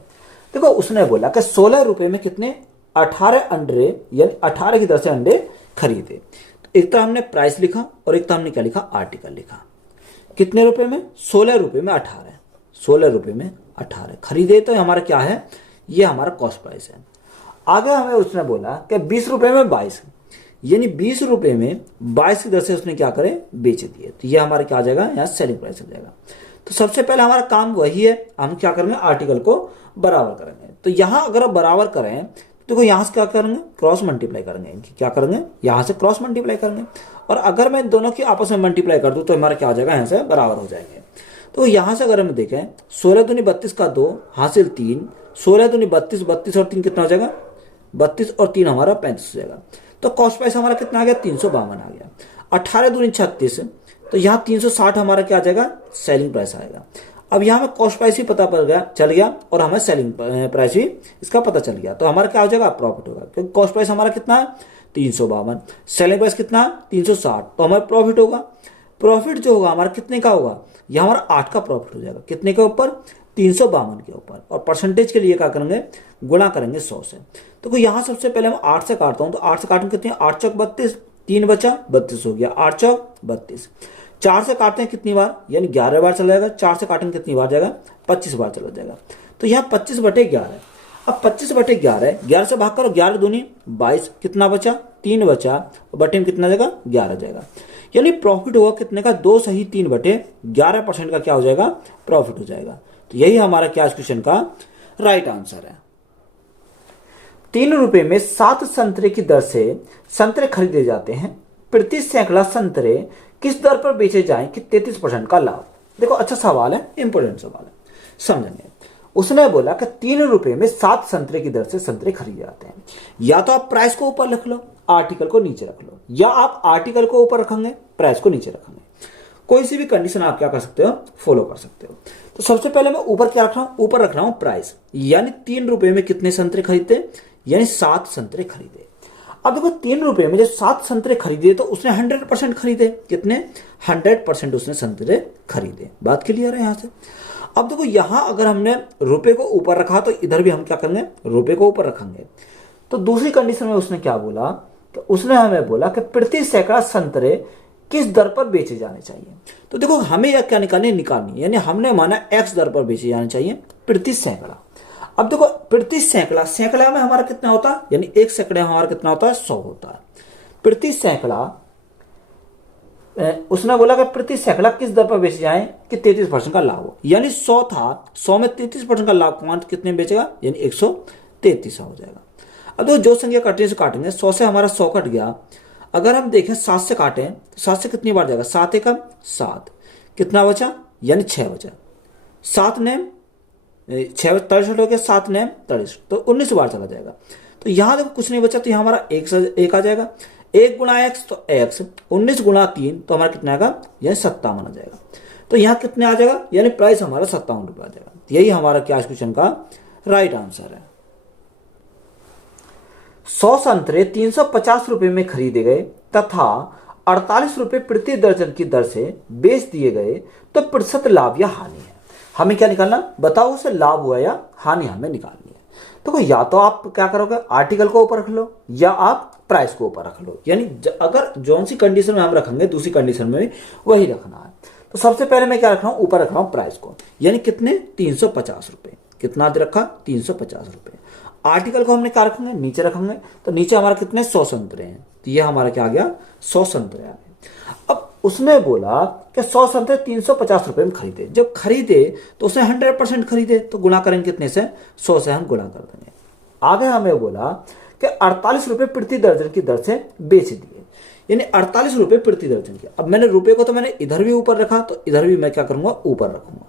देखो उसने बोला कि 16 रुपए में कितने, 18 अंडे, यानी 18 की दर से अंडे खरीदे। एक तो हमने प्राइस लिखा और एक तो हमने क्या लिखा, आर्टिकल लिखा। कितने रुपए में, 16 रुपए में 18, 16 रुपए में 18 खरीदे, तो हमारा क्या है, ये हमारा कॉस्ट प्राइस है। आगे हमें उसने बोला कि 20 रुपए में 22, यानी 20 रुपए में 22 की दर से उसने क्या करे, बेच दिए। तो ये हमारा क्या आ जाएगा, यहाँ सेलिंग प्राइस हो जाएगा। तो सबसे पहले हमारा काम वही है, हम क्या करेंगे, आर्टिकल को बराबर करेंगे। तो यहां अगर आप बराबर करें तो देखो यहां से क्या करेंगे, क्रॉस मल्टीप्लाई करेंगे, इनकी क्या करेंगे, यहां से क्रॉस मल्टीप्लाई करेंगे, और अगर मैं दोनों की आपस में मल्टीप्लाई कर दूं तो हमारा क्या हो जाएगा, यहां से बराबर हो जाएंगे। तो यहां से अगर हम देखें, 16 दूनी 32 का 2 हासिल 3, 16 दूनी 32, 32 और 3 कितना हो जाएगा, 32 और 3 हमारा 35 हो जाएगा। तो कॉस्ट प्राइस हमारा कितना आ गया, 352 आ गया। 18 दूनी 36, तो यहाँ 360 हमारा क्या आ जाएगा, सेलिंग प्राइस आएगा। अब यहाँ हमें कॉस्ट प्राइस ही पता पड़ गया, चल गया, और हमें सेलिंग प्राइस भी इसका पता चल गया। तो हमारा क्या हो जाएगा, प्रॉफिट होगा, क्योंकि कॉस्ट प्राइस हमारा कितना है, 352, सेलिंग प्राइस कितना, 360, तो हमारा प्रॉफिट होगा। प्रॉफिट जो होगा हमारा कितने का होगा, यह हमारा 8 का प्रॉफिट हो जाएगा। कितने के ऊपर, 352 के ऊपर, और परसेंटेज के लिए क्या करेंगे, गुणा करेंगे 100 से। तो यहाँ सबसे पहले हम 8 से काटता हूँ, तो 8 से काटेंगे कितने, 8 चौक 32, 3 बचा 32 हो गया, 8 चौक 32। 4 से काटते हैं कितनी बार, यानी 11 बार चला जाएगा। 4 से काटेंगे कितनी बार जाएगा, 25 बार चला जाएगा। तो यहाँ 25/11, अब 25/11, 11 से भाग करो, 11 दूनी 22, कितना बचा, 3 बचा, बटे में कितना जाएगा, 11 जाएगा। यानी प्रॉफिट होगा कितने का, 2 सही 3/11% का क्या हो जाएगा, प्रॉफिट हो जाएगा। तो यही हमारा क्या इस क्वेश्चन का राइट आंसर है। 3 रुपए में 7 संतरे की दर से संतरे खरीदे जाते हैं, प्रति सैकड़ा संतरे किस दर पर बेचे जाएं कि 33% का लाभ। देखो अच्छा सवाल है, इंपोर्टेंट सवाल है, समझेंगे। उसने बोला कि 3 रुपए में 7 संतरे की दर से संतरे खरीदे जाते हैं। या तो आप प्राइस को ऊपर रख लो, आर्टिकल को नीचे रख लो, या आप आर्टिकल को ऊपर रखेंगे, प्राइस को नीचे रखेंगे। कोई सी भी कंडीशन आप क्या कर सकते हो, फॉलो कर सकते हो। तो सबसे पहले मैं ऊपर क्या रख रहा हूं, ऊपर रख रहा हूं प्राइस, यानी 3 रुपए में कितने संतरे खरीदते, यानी 7 संतरे खरीदे। अब देखो 3 रुपए में जब 7 संतरे खरीदे तो उसने 100% खरीदे, कितने, 100% उसने संतरे खरीदे। बात क्लियर है यहां से। अब देखो यहां अगर हमने रुपए को ऊपर रखा तो इधर भी हम क्या करेंगे, रुपए को ऊपर रखेंगे। तो दूसरी कंडीशन में उसने क्या बोला, तो उसने हमें बोला कि प्रति सैकड़ा संतरे किस दर पर बेचे जाने चाहिए। तो देखो हमें यह क्या निकालनी, यानी हमने माना x दर पर बेचे जाने चाहिए प्रति सैकड़ा। अब देखो प्रति सैकड़ा, सैकड़ा में हमारा कितना होता है, यानी 1 सैकड़े में हमारा कितना होता है, 100 होता है। प्रति सैकड़ा उसने बोला कि प्रति सैकड़ा किस दर पर बेचे जाए कि 33% का लाभ हो, यानी 100 था, 100 में 33% का लाभ कितने बेचेगा, यानी 133 हो जाएगा। अब देखो जो संख्या कटने से काटेंगे, 100 से हमारा 100 कट गया। अगर हम देखें 7 से काटें तो 7 से कितनी बार जाएगा, 7 एकम 7, कितना बचा, यानी 6 बचा। 7 ने 6 63 हो गया, 7 ने 63, तो 19 बार चला जाएगा। तो यहां देखो कुछ नहीं बचा, तो यहां हमारा एक आ जाएगा। 1 गुणा एक्स तो एक्स, 19 गुणा 3 तो हमारा कितना आएगा, यानी 57 आ जाएगा। तो यहाँ कितने आ जाएगा, यानी प्राइस हमारा 57 रुपये आ जाएगा। यही हमारा क्या क्वेश्चन का राइट आंसर है। 100 संतरे 350 रुपए में खरीदे गए तथा 48 रुपए प्रति दर्जन की दर से बेच दिए गए, तो प्रतिशत लाभ या हानि है। हमें क्या निकालना, बताओ उसे लाभ हुआ या हानि हमें निकालनी है। तो या तो आप क्या करोगे, आर्टिकल को ऊपर रख लो, या आप प्राइस को ऊपर रख लो। यानी अगर जौन सी कंडीशन में हम रखेंगे दूसरी कंडीशन में भी वही रखना है। तो सबसे पहले मैं क्या रख रहा हूं, ऊपर रख रहा हूं प्राइस को, यानी कितने, 350 रुपए। कितना रखा, 350 रुपए। आर्टिकल को हमने क्या रखेंगे, नीचे रखेंगे। तो नीचे हमारा कितने, 100 संतरे हैं, तो ये हमारा क्या आ गया, 100 संतरे आ गए। अब उसने बोला कि 100 संतरे 350 रुपए में खरीदे। जब खरीदे तो उसने 100% खरीदे, तो गुणा करेंगे कितने से, 100 से हम गुणा कर देंगे। आगे हमें बोला कि 48 रुपए प्रति दर्जन की दर से बेच दिए, यानी 48 रुपए प्रति दर्जन की। अब मैंने रुपए को तो मैंने इधर भी ऊपर रखा, तो इधर भी मैं क्या करूंगा, ऊपर रखूंगा।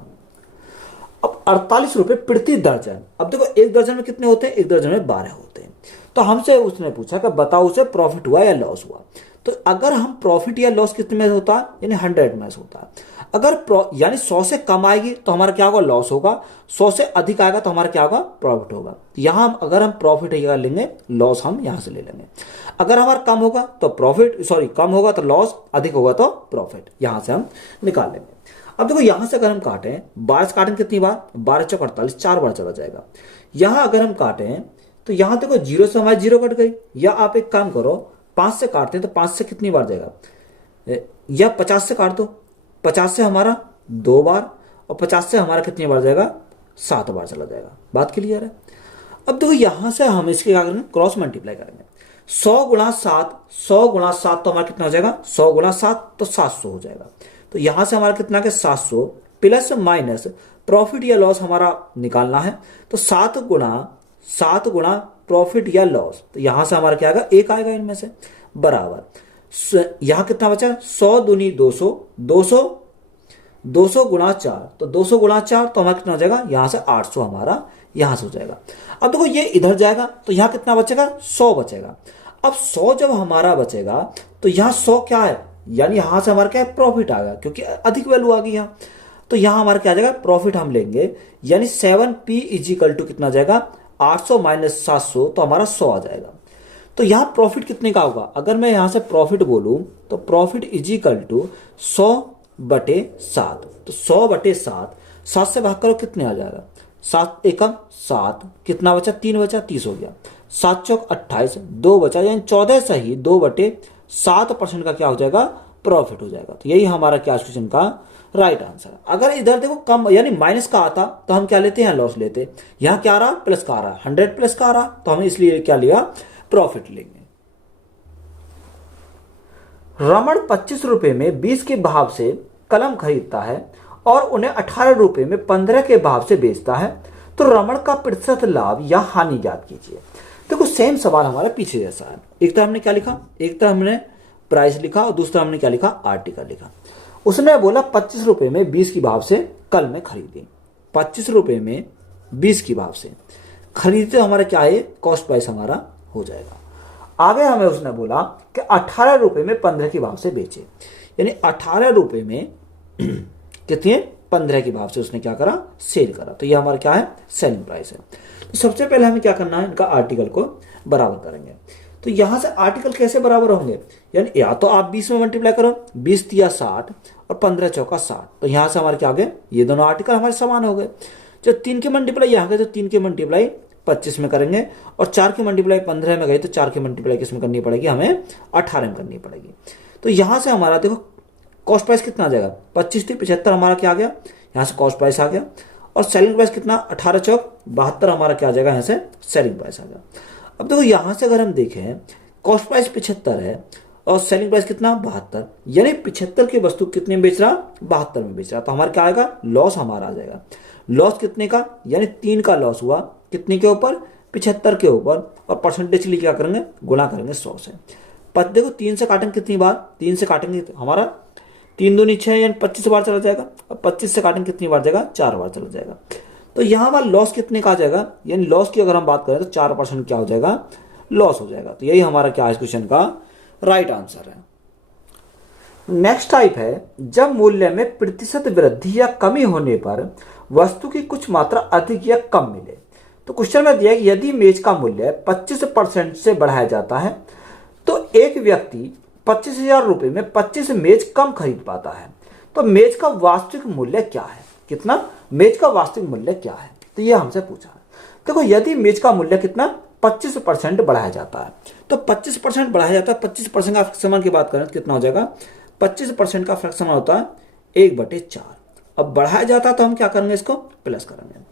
अब 48 रुपए प्रति दर्जन। अब देखो एक दर्जन में कितने होते हैं, एक दर्जन में 12 होते हैं। तो हमसे उसने पूछा कि बताओ उसे प्रॉफिट हुआ या लॉस हुआ। तो अगर हम प्रॉफिट या लॉस कितने में होता है, यानी 100 में होता है। अगर यानी 100 से कम आएगी तो हमारा क्या होगा, लॉस होगा। 100 से अधिक आएगा तो हमारा क्या होगा, प्रॉफिट होगा। यहां अगर हम प्रॉफिट लेंगे, लॉस हम यहां से ले लेंगे। अगर हमारा कम होगा तो प्रॉफिट, कम होगा तो लॉस, अधिक होगा तो प्रॉफिट, यहां से हम निकाल लेंगे। अब देखो यहां से अगर हम काटें, 12 से काटें कितनी बार, 12 चौक 48, 4 बार चला जाएगा। यहां अगर हम काटें तो यहां देखो 0 से हमारी 0 कट गई। या आप एक काम करो, 5 से काटते हैं तो 5 से कितनी बार जाएगा, या 50 से काट दो। 50 से हमारा 2 बार, और 50 से हमारा कितनी बार जाएगा, 7 बार चला जाएगा। बात क्लियर है। अब देखो यहां से हम इसके क्या करेंगे, क्रॉस मल्टीप्लाई करेंगे। 100 गुणा 7, 100 गुणा 7 तो हमारा कितना हो जाएगा, 100 गुणा 7 तो 700 हो जाएगा। तो यहां से हमारा कितना के 700 प्लस माइनस प्रॉफिट या लॉस हमारा निकालना है। तो 7 गुणा प्रॉफिट या लॉस, तो यहां से हमारा क्या आएगा, 1 आएगा इनमें से, बराबर यहां कितना बचा, 100 दूनी 200, 200 गुणा 4, तो 200 गुणा 4 तो हमारा कितना हो जाएगा, यहां से 800 हमारा यहां से हो जाएगा। अब देखो ये इधर जाएगा तो यहां कितना बचेगा, 100 बचेगा। अब 100 जब हमारा बचेगा तो यहां 100 क्या है, यानी यहां से हमारा क्या है, प्रॉफिट आ गया, क्योंकि अधिक वैल्यू आ गई यहां। तो यहां हमारा क्या आ जाएगा, प्रॉफिट हम लेंगे, यानी 7p इजिकल टू कितना जाएगा, 800 माइनस 700, तो हमारा 100 आ जाएगा। तो यहां प्रॉफिट कितने का होगा, अगर मैं यहां से प्रॉफिट बोलूं तो प्रॉफिट इजिकल टू 100/7। तो 100/7, 7 से भाग करो कितने आ जाएगा, 7 एकम 7, कितना बचा, 3 बचा, 30 हो गया। 7 चौक 28, 2 बचा, यानी 14 से ही 2/7% का क्या हो जाएगा, प्रॉफिट हो जाएगा। तो यही हमारा क्या क्वेश्चन का राइट आंसर है। अगर इधर देखो कम यानी माइनस का आता तो हम क्या लेते हैं, लॉस लेते। यहां क्या आ रहा, प्लस का आ रहा, 100 प्लस का आ रहा, तो हम इसलिए क्या लिया, प्रॉफिट लेंगे। रमण 25 रुपए में 20 के भाव से कलम खरीदता है और उन्हें 18 रुपए में 15 के भाव से बेचता है, तो रमण का प्रतिशत लाभ या हानि ज्ञात कीजिए। देखो सेम सवाल हमारा पीछे जैसा है। एक तरह हमने क्या लिखा, एक तरह हमने प्राइस लिखा और दूसरा हमने क्या लिखा, आर्टिकल लिखा। उसने बोला 25 रुपए में 20 की भाव से कल में खरीदी। 25 रुपए में 20 के भाव से खरीदते, हमारा क्या है, कॉस्ट प्राइस हमारा हो जाएगा। आगे हमें उसने बोला कि 18 रुपए में 15 के भाव से बेचे, यानी 18 रुपए में कितने, 15 के भाव से उसने क्या करा, सेल करा। तो ये हमारा क्या है, सेलिंग प्राइस है। तो सबसे पहले हमें क्या करना है, इनका आर्टिकल को बराबर करेंगे। तो यहां से आर्टिकल कैसे बराबर होंगे, यानी या तो आप 20 में मल्टीप्लाई करो, 20 तिया 60 और 15 चौका 60। तो यहां से हमारे क्या आ गए, ये दोनों आर्टिकल हमारे समान हो गए। जो 3 के मल्टीप्लाई यहाँ गए तो 3 के मल्टीप्लाई 25 में करेंगे, और 4 की मल्टीप्लाई 15 में गए तो 4 की मल्टीप्लाई किस में करनी पड़ेगी, हमें 18 में करनी पड़ेगी। तो यहां से हमारा देखो कॉस्ट प्राइस कितना आ जाएगा, 25 थी 75 हमारा क्या आ गया, यहाँ से कॉस्ट प्राइस आ गया। और सेलिंग प्राइस कितना, 18 चौक 72 हमारा क्या आ जाएगा, यहाँ से सेलिंग प्राइस आ गया। अब देखो यहाँ से अगर हम देखें, कॉस्ट प्राइस 75 है और सेलिंग प्राइस कितना, 72, यानी 75 की वस्तु कितने में बेच रहा, 72 में बेच रहा। तो हमारा क्या आएगा, लॉस हमारा आ जाएगा। लॉस कितने का, यानी 3 का लॉस हुआ, कितने के ऊपर, 75 के ऊपर, और परसेंटेज लिए क्या करेंगे, गुणा करेंगे 100 से। देखो 3 से काटेंगे कितनी बार, 3 से काटेंगे तो हमारा 3 दूनी 6 यानी 25 बार चला जाएगा, और 25 से काटेंगे कितनी बार जाएगा, 4 बार चला जाएगा। तो यहाँ हमारा लॉस कितने का आ जाएगा, यानी लॉस की अगर हम बात करें तो 4% क्या हो जाएगा, लॉस हो जाएगा। तो यही हमारा क्या इस क्वेश्चन का राइट आंसर है। नेक्स्ट टाइप है, जब मूल्य में प्रतिशत वृद्धि या कमी होने पर वस्तु की कुछ मात्रा अधिक या कम मिले। तो क्वेश्चन में दिया है कि यदि मेज का मूल्य 25% से बढ़ाया जाता है तो एक व्यक्ति 25,000 रुपए में 25 मेज कम खरीद पाता है। तो मेज का वास्तविक मूल्य क्या है, कितना, मेज का वास्तविक मूल्य क्या है, तो ये हमसे पूछा है। देखो यदि मेज का मूल्य कितना, 25% बढ़ाया जाता है, तो 25% बढ़ाया जाता है, 25% का फ्रैक्शन की बात करें तो कितना हो जाएगा, 25% का फ्रैक्शन होता है 1/4। अब बढ़ाया जाता है तो हम क्या करेंगे, इसको प्लस करेंगे,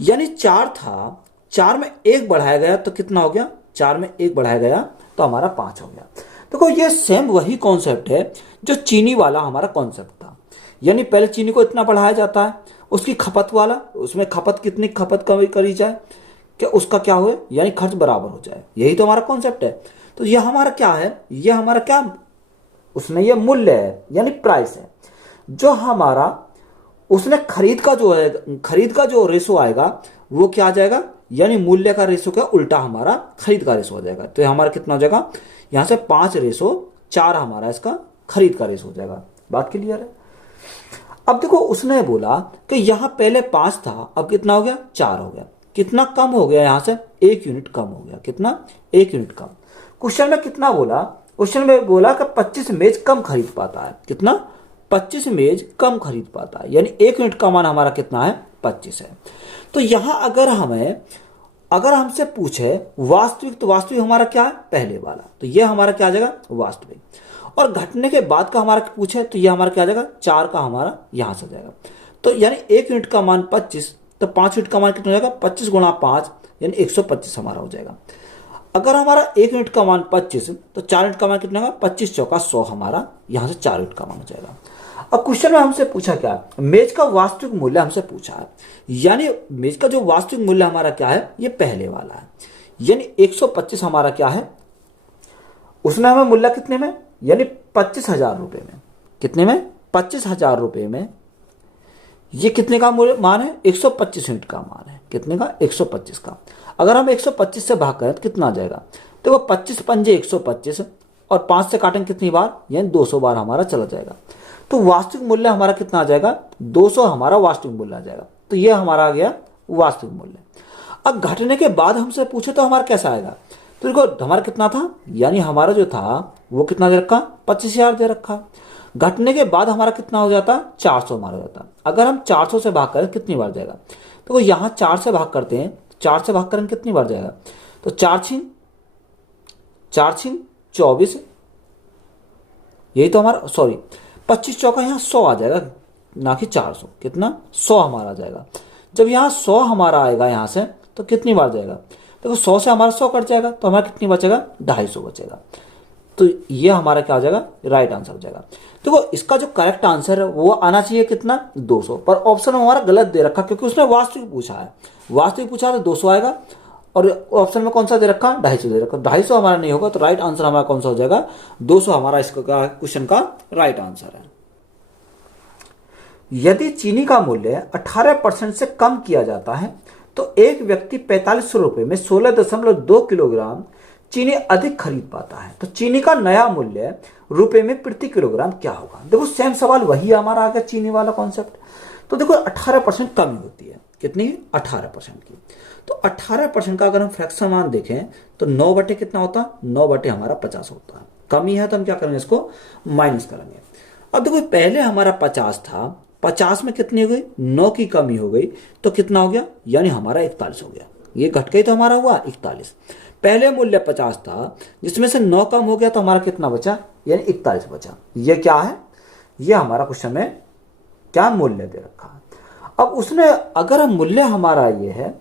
यानी 4 था, 4 में 1 बढ़ाया गया तो कितना हो गया, 4 में 1 बढ़ाया गया तो हमारा 5 हो गया। देखो ये सेम वही कॉन्सेप्ट है जो चीनी वाला हमारा कॉन्सेप्ट था, यानी पहले चीनी को इतना बढ़ाया जाता है, उसकी खपत वाला, उसमें खपत कितनी खपत करी जाए कि उसका क्या हो, यानी खर्च बराबर हो जाए, यही तो हमारा कॉन्सेप्ट है। तो यह हमारा क्या है, ये हमारा क्या, उसमें ये मूल्य है यानी प्राइस है, जो हमारा उसने खरीद का जो रेशो आएगा वो क्या आ जाएगा, यानी मूल्य का रेशो का उल्टा हमारा खरीद का रेशो हो जाएगा। तो हमारा कितना हो जाएगा, यहां से 5:4 हमारा इसका खरीद का रेशो हो जाएगा। बात क्लियर है। अब देखो उसने बोला कि यहां पहले 5 था, अब कितना हो गया, 4 हो गया, कितना कम हो गया, यहां से 1 यूनिट कम हो गया, कितना, 1 यूनिट कम। क्वेश्चन में कितना बोला, क्वेश्चन में बोला कि 25 मेज कम खरीद पाता है, कितना, 25 मेज कम खरीद पाता है, यानी 1 यूनिट का मान हमारा कितना है, 25 है। तो यहां अगर हमसे पूछे वास्तविक, तो वास्तविक हमारा क्या है, पहले वाला, तो ये हमारा क्या आ जाएगा, वास्तविक। और घटने के बाद का हमारा पूछे तो ये हमारा क्या आ जाएगा, 4 का हमारा यहां से जाएगा। तो यानी 1 यूनिट का मान 25, तो 5 यूनिट का मान कितना हो जाएगा, 25 गुणा 5 यानी 125 हमारा हो जाएगा। अगर हमारा 1 यूनिट का मान 25 तो 4 यूनिट का मान कितना होगा, 25 चौका 100 हमारा यहां से 4 यूनिट का मान हो जाएगा। अब क्वेश्चन में हमसे पूछा क्या, मेज का वास्तविक मूल्य हमसे पूछा है, यानी मेज का जो वास्तविक मूल्य हमारा क्या है, ये पहले वाला है, यानी 125 हमारा क्या है, उसने हमें मूल्य कितने में, यानी 25,000 रुपए में, कितने में, 25,000 रुपए में, ये कितने का मान है, 125 यूनिट का मान है, कितने का, 125 का। अगर हम 125 से भाग करें तो कितना आ जाएगा, देखो 25 पंजे 125 और 5 से काटेंगे कितनी बार, यानी 200 बार हमारा चला जाएगा। तो वास्तविक मूल्य हमारा कितना आ जाएगा, 200 हमारा वास्तविक मूल्य आ जाएगा। तो ये हमारा आ गया वास्तविक मूल्य। अब घटने के बाद हमसे पूछे तो हमारा कैसा आएगा, तो देखो हमारा कितना था, यानी हमारा जो था वो कितना दे रखा, 25,000 दे रखा। घटने के बाद हमारा कितना हो जाता, 400 हमारा हो जाता। अगर हम 400 से भाग करें कितनी बार जाएगा, तो यहाँ 4 से भाग करते हैं, 4 से भाग करें कितनी बार जाएगा, तो 4 छीन 24, यही तो हमारा, सॉरी 25 चौका यहाँ 100 आ जाएगा, ना कि 400, कितना, 100 हमारा आ जाएगा। जब यहाँ 100 हमारा आएगा यहाँ से तो कितनी बार जाएगा, देखो 100 से हमारा 100 कट जाएगा तो हमारा कितनी बचेगा, 250 बचेगा। तो ये हमारा क्या हो जाएगा, राइट आंसर हो जाएगा। देखो इसका जो करेक्ट आंसर है वो आना चाहिए कितना, 200, पर ऑप्शन हमारा गलत दे रखा क्योंकि उसने वास्तविक पूछा है, वास्तविक पूछा तो 200 आएगा, और ऑप्शन में कौन सा दे रखा, 250 दे रखा, 250 हमारा नहीं होगा। तो राइट आंसर हमारा कौन सा हो जाएगा, 200 हमारा इसका क्वेश्चन का राइट आंसर है। यदि चीनी का मूल्य 18% से कम किया जाता है तो एक व्यक्ति 4500 रुपये में 16.2 किलोग्राम चीनी अधिक खरीद पाता है, तो चीनी का नया मूल्य रुपए में प्रति किलोग्राम क्या होगा। देखो सेम सवाल वही हमारा आ गया, चीनी वाला कॉन्सेप्ट। तो देखो 18% कमी होती है, कितनी, 18% की। तो 18% का अगर हम फ्रैक्शन मान देखें तो 9 बटे कितना होता, 9 बटे हमारा 50 होता है। कमी है तो हम क्या करेंगे, इसको माइनस करेंगे। अब देखो पहले हमारा 50 था, 50 में कितनी हो गई, 9 की कमी हो गई, तो कितना हो गया, यानी हमारा 41 हो गया। ये घट के ही तो हमारा हुआ 41। पहले मूल्य 50 था, जिसमें से 9 कम हो गया, तो हमारा कितना बचा, यानी 41 बचा। ये क्या है, ये हमारा क्वेश्चन में क्या मूल्य दे रखा है। अब उसने अगर हम मूल्य हमारा ये है,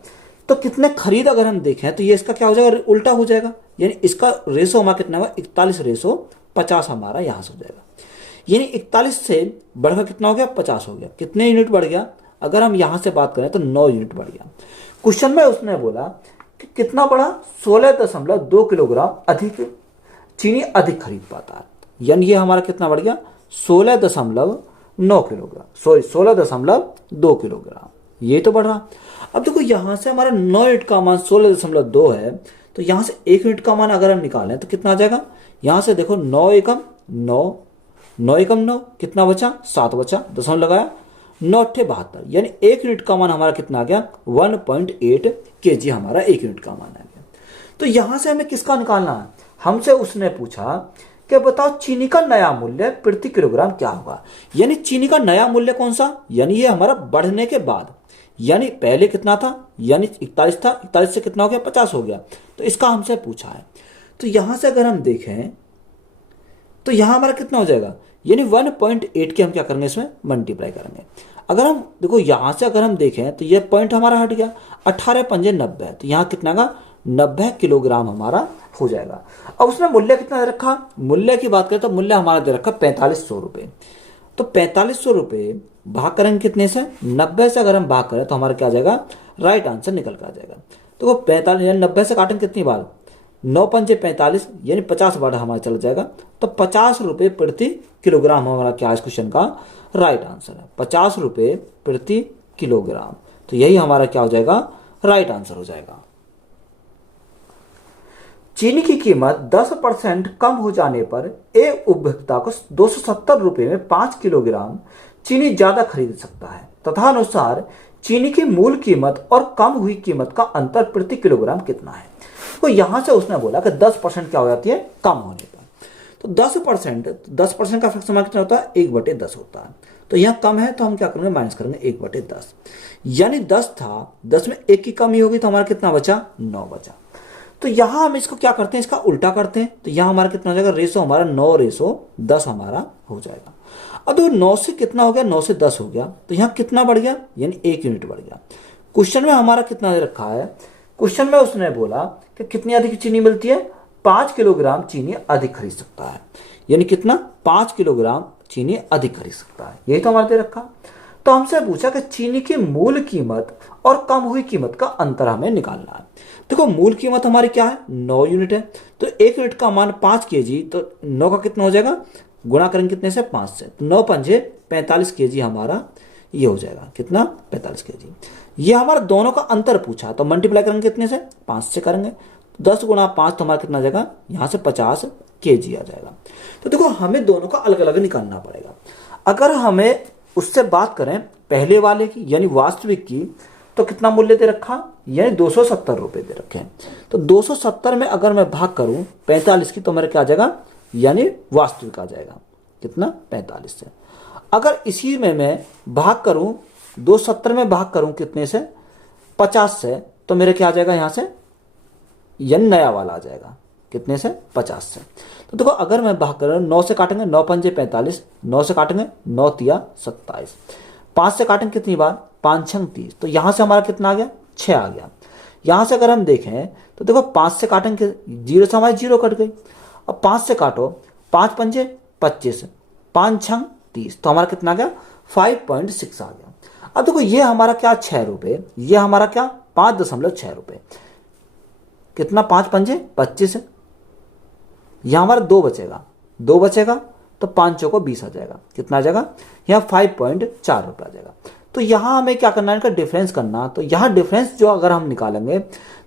तो कितने खरीद अगर हम देखें तो ये इसका क्या हो जाएगा, उल्टा हो जाएगा। यानी इसका रेशो हमारा कितना हुआ, 41:50 हमारा यहां से हो जाएगा। यानी 41 से बढ़कर कितना हो गया, 50 हो गया। कितने यूनिट बढ़ गया, अगर हम यहां से बात करें तो 9 यूनिट बढ़ गया। क्वेश्चन में उसने बोला कि कितना बढ़ा, 16.2 किलोग्राम अधिक चीनी अधिक खरीद पाता है। यानी ये हमारा कितना बढ़ गया, 16.9 किलोग्राम, सॉरी 16.2 किलोग्राम, ये तो बढ़ रहा। अब देखो यहां से हमारा 9 यूनिट का मान 16.2 है, तो यहां से 1 यूनिट का मान अगर हम निकालें तो कितना आ जाएगा। यहां से देखो 9 एकम 9, 9 एकम 9, कितना बचा, 7 बचा, दशमलव लगाया, 9 अट्ठे 72, यानी 1 यूनिट का मान हमारा कितना आ गया, 1.8 kg हमारा 1 यूनिट का मान आ गया। तो यहां से हमें किसका निकालना है, हमसे उसने पूछा कि बताओ चीनी का नया मूल्य प्रति किलोग्राम क्या होगा। यानी चीनी का नया मूल्य कौन सा, यानी ये हमारा बढ़ने के बाद, यानी पहले कितना था, यानी 41 था, 41 से कितना हो गया, 50 हो गया। तो इसका हमसे पूछा है। तो यहां से अगर हम देखें तो यहां हमारा कितना हो जाएगा, यानी 1.8 के हम क्या करेंगे, इसमें मल्टीप्लाई करेंगे। अगर हम देखो यहां से अगर हम देखें तो ये पॉइंट हमारा हट गया, 18 पंजे 90, तो यहां कितना का 90 किलोग्राम हमारा हो जाएगा। अब उसने मूल्य कितना दे रखा, मूल्य की बात करें तो मूल्य हमारा दे रखा 4500 रुपये। तो 4500 रुपये भाग करेंगे कितने से, 90 से अगर हम भाग करें तो हमारा क्या आ जाएगा, राइट आंसर निकल कर आ जाएगा। तो 45 यानी 90 से काटेंगे कितनी बार, 9 पंजे 45, यानी 50 बार हमारा चला जाएगा। तो 50 रुपये प्रति किलोग्राम हमारा क्या है, इस क्वेश्चन का राइट आंसर है, 50 रुपये प्रति किलोग्राम। तो यही हमारा क्या हो जाएगा, राइट आंसर हो जाएगा। चीनी की कीमत 10% कम हो जाने पर एक उपभोक्ता को 270 रुपये में 5 किलोग्राम चीनी ज्यादा खरीद सकता है। तथा अनुसार चीनी की मूल कीमत और कम हुई कीमत का अंतर प्रति किलोग्राम कितना है। तो यहां से उसने बोला कि 10% क्या हो जाती है, कम होने पर। तो 10% का फ्रैक्शन कितना होता है, 1/10 होता है। तो यहाँ कम है तो हम क्या करेंगे, माइनस करेंगे 1/10, यानी 10 था, 10 में 1 की कमी होगी तो हमारा कितना बचा, 9 बचा। तो यहां हम इसको क्या करते हैं, इसका उल्टा करते हैं। तो यहां हमारा कितना हो जाएगा, रेशो हमारा 9:10 हमारा हो जाएगा। अब तो 9 से कितना हो गया, 9 से 10 हो गया, तो यहाँ कितना बढ़ गया, यानी 1 यूनिट बढ़ गया। क्वेश्चन में हमारा कितना दे रखा है, क्वेश्चन में उसने बोला कि कितनी अधिक चीनी मिलती है, 5 किलोग्राम चीनी अधिक खरीद सकता है। यानी कितना, 5 किलोग्राम चीनी अधिक खरीद सकता है, यही तो हमारे दे रखा। तो हमसे पूछा कि चीनी की मूल कीमत और कम हुई कीमत का अंतर हमें निकालना है। देखो मूल कीमत हमारी क्या है, 9 यूनिट है। तो 1 यूनिट का मान 5 kg, तो 9 का कितना हो जाएगा, गुणा करेंगे कितने से, 5 से। तो 9 पंजे 45 kg हमारा ये हो जाएगा, कितना, 45 kg। ये हमारा दोनों का अंतर पूछा, तो मल्टीप्लाई करेंगे कितने से, 5 से करेंगे। 10 गुणा 5 तो हमारा कितना आ जाएगा, यहाँ से 50 kg आ जाएगा। तो देखो हमें दोनों का अलग अलग निकालना पड़ेगा। अगर हमें उससे बात करें पहले वाले की, यानी वास्तविक की, तो कितना मूल्य दे रखा, यानी 270 रुपये दे रखे हैं। तो 270 में अगर मैं भाग करूं 45 की, तो मेरा क्या आ जाएगा, यानी वास्तविक आ जाएगा, कितना, 45 से। अगर इसी में मैं भाग करूं 270 में भाग करूं कितने से, 50 से, तो मेरे क्या आ जाएगा यहाँ से, यानी नया वाला आ जाएगा, कितने से, 50 से। तो देखो अगर मैं भाग कर 9 से काटेंगे, 9 पंजे 45, 9 से काटेंगे 9 तिया 27, 5 से काटेंगे कितनी बार, 5 छंग 30, तो यहां से हमारा कितना आ गया, 6 आ गया। यहां से अगर हम देखें तो देखो 5 से काटेंगे, 0 से हमारी 0 कट गई। अब 5 से काटो, 5 पंजे 25, 5 छंग 30, तो हमारा कितना आ गया, 5.6 आ गया। अब देखो ये हमारा क्या, 6 रुपये, ये हमारा क्या, 5.6 रुपये, कितना, 5 पंजे 25, यहां हमारा 2 बचेगा, 2 बचेगा तो 5 चौको 20 आ जाएगा, कितना आ जाएगा, यहाँ 5.4 रुपये आ जाएगा। तो यहाँ हमें क्या करना है, इनका डिफरेंस करना। तो यहाँ डिफरेंस जो अगर हम निकालेंगे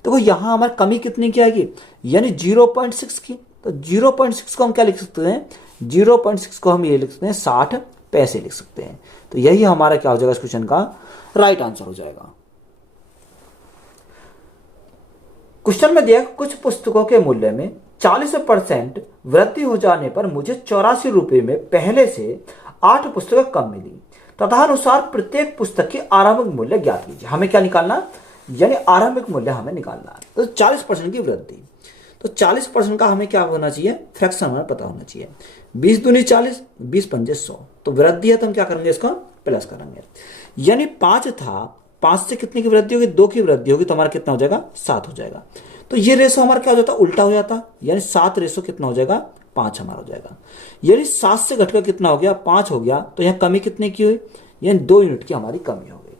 तो वो यहाँ हमारी कमी कितनी की आएगी, यानी 0.6 की। तो 0.6 को हम क्या लिख सकते हैं, 0.6 को हम ये लिख सकते हैं 60 पैसे लिख सकते हैं। तो यही हमारा क्या हो जाएगा इस क्वेश्चन का राइट आंसर हो जाएगा। क्वेश्चन में दिया कुछ पुस्तकों के मूल्य में 40% वृद्धि हो जाने पर मुझे 84 रुपये में पहले से 8 पुस्तकें कम मिली, तथा अनुसार प्रत्येक पुस्तक की आरंभिक मूल्य ज्ञात कीजिए। हमें क्या निकालना, यानी आरंभिक मूल्य हमें निकालना है। तो 40% की वृद्धि, तो 40% का हमें क्या होना चाहिए, फ्रैक्शन हमें पता होना चाहिए। 20 दूनी 40, 20 पंजे 100, तो वृद्धि है तो हम क्या करेंगे, इसका प्लस करेंगे। यानी 5 था, 5 से कितने की वृद्धि होगी, 2 की वृद्धि होगी, तो हमारा कितना हो जाएगा, 7 हो जाएगा। तो ये रेशो हमारा क्या हो जाता, उल्टा हो जाता, यानी 7 रेशो कितना हो जाएगा, 5 हमारा हो जाएगा। यानी 7 से घटकर कितना हो गया, 5 हो गया। तो यहाँ कमी कितने की हुई, यानी 2 यूनिट की हमारी कमी हो गई।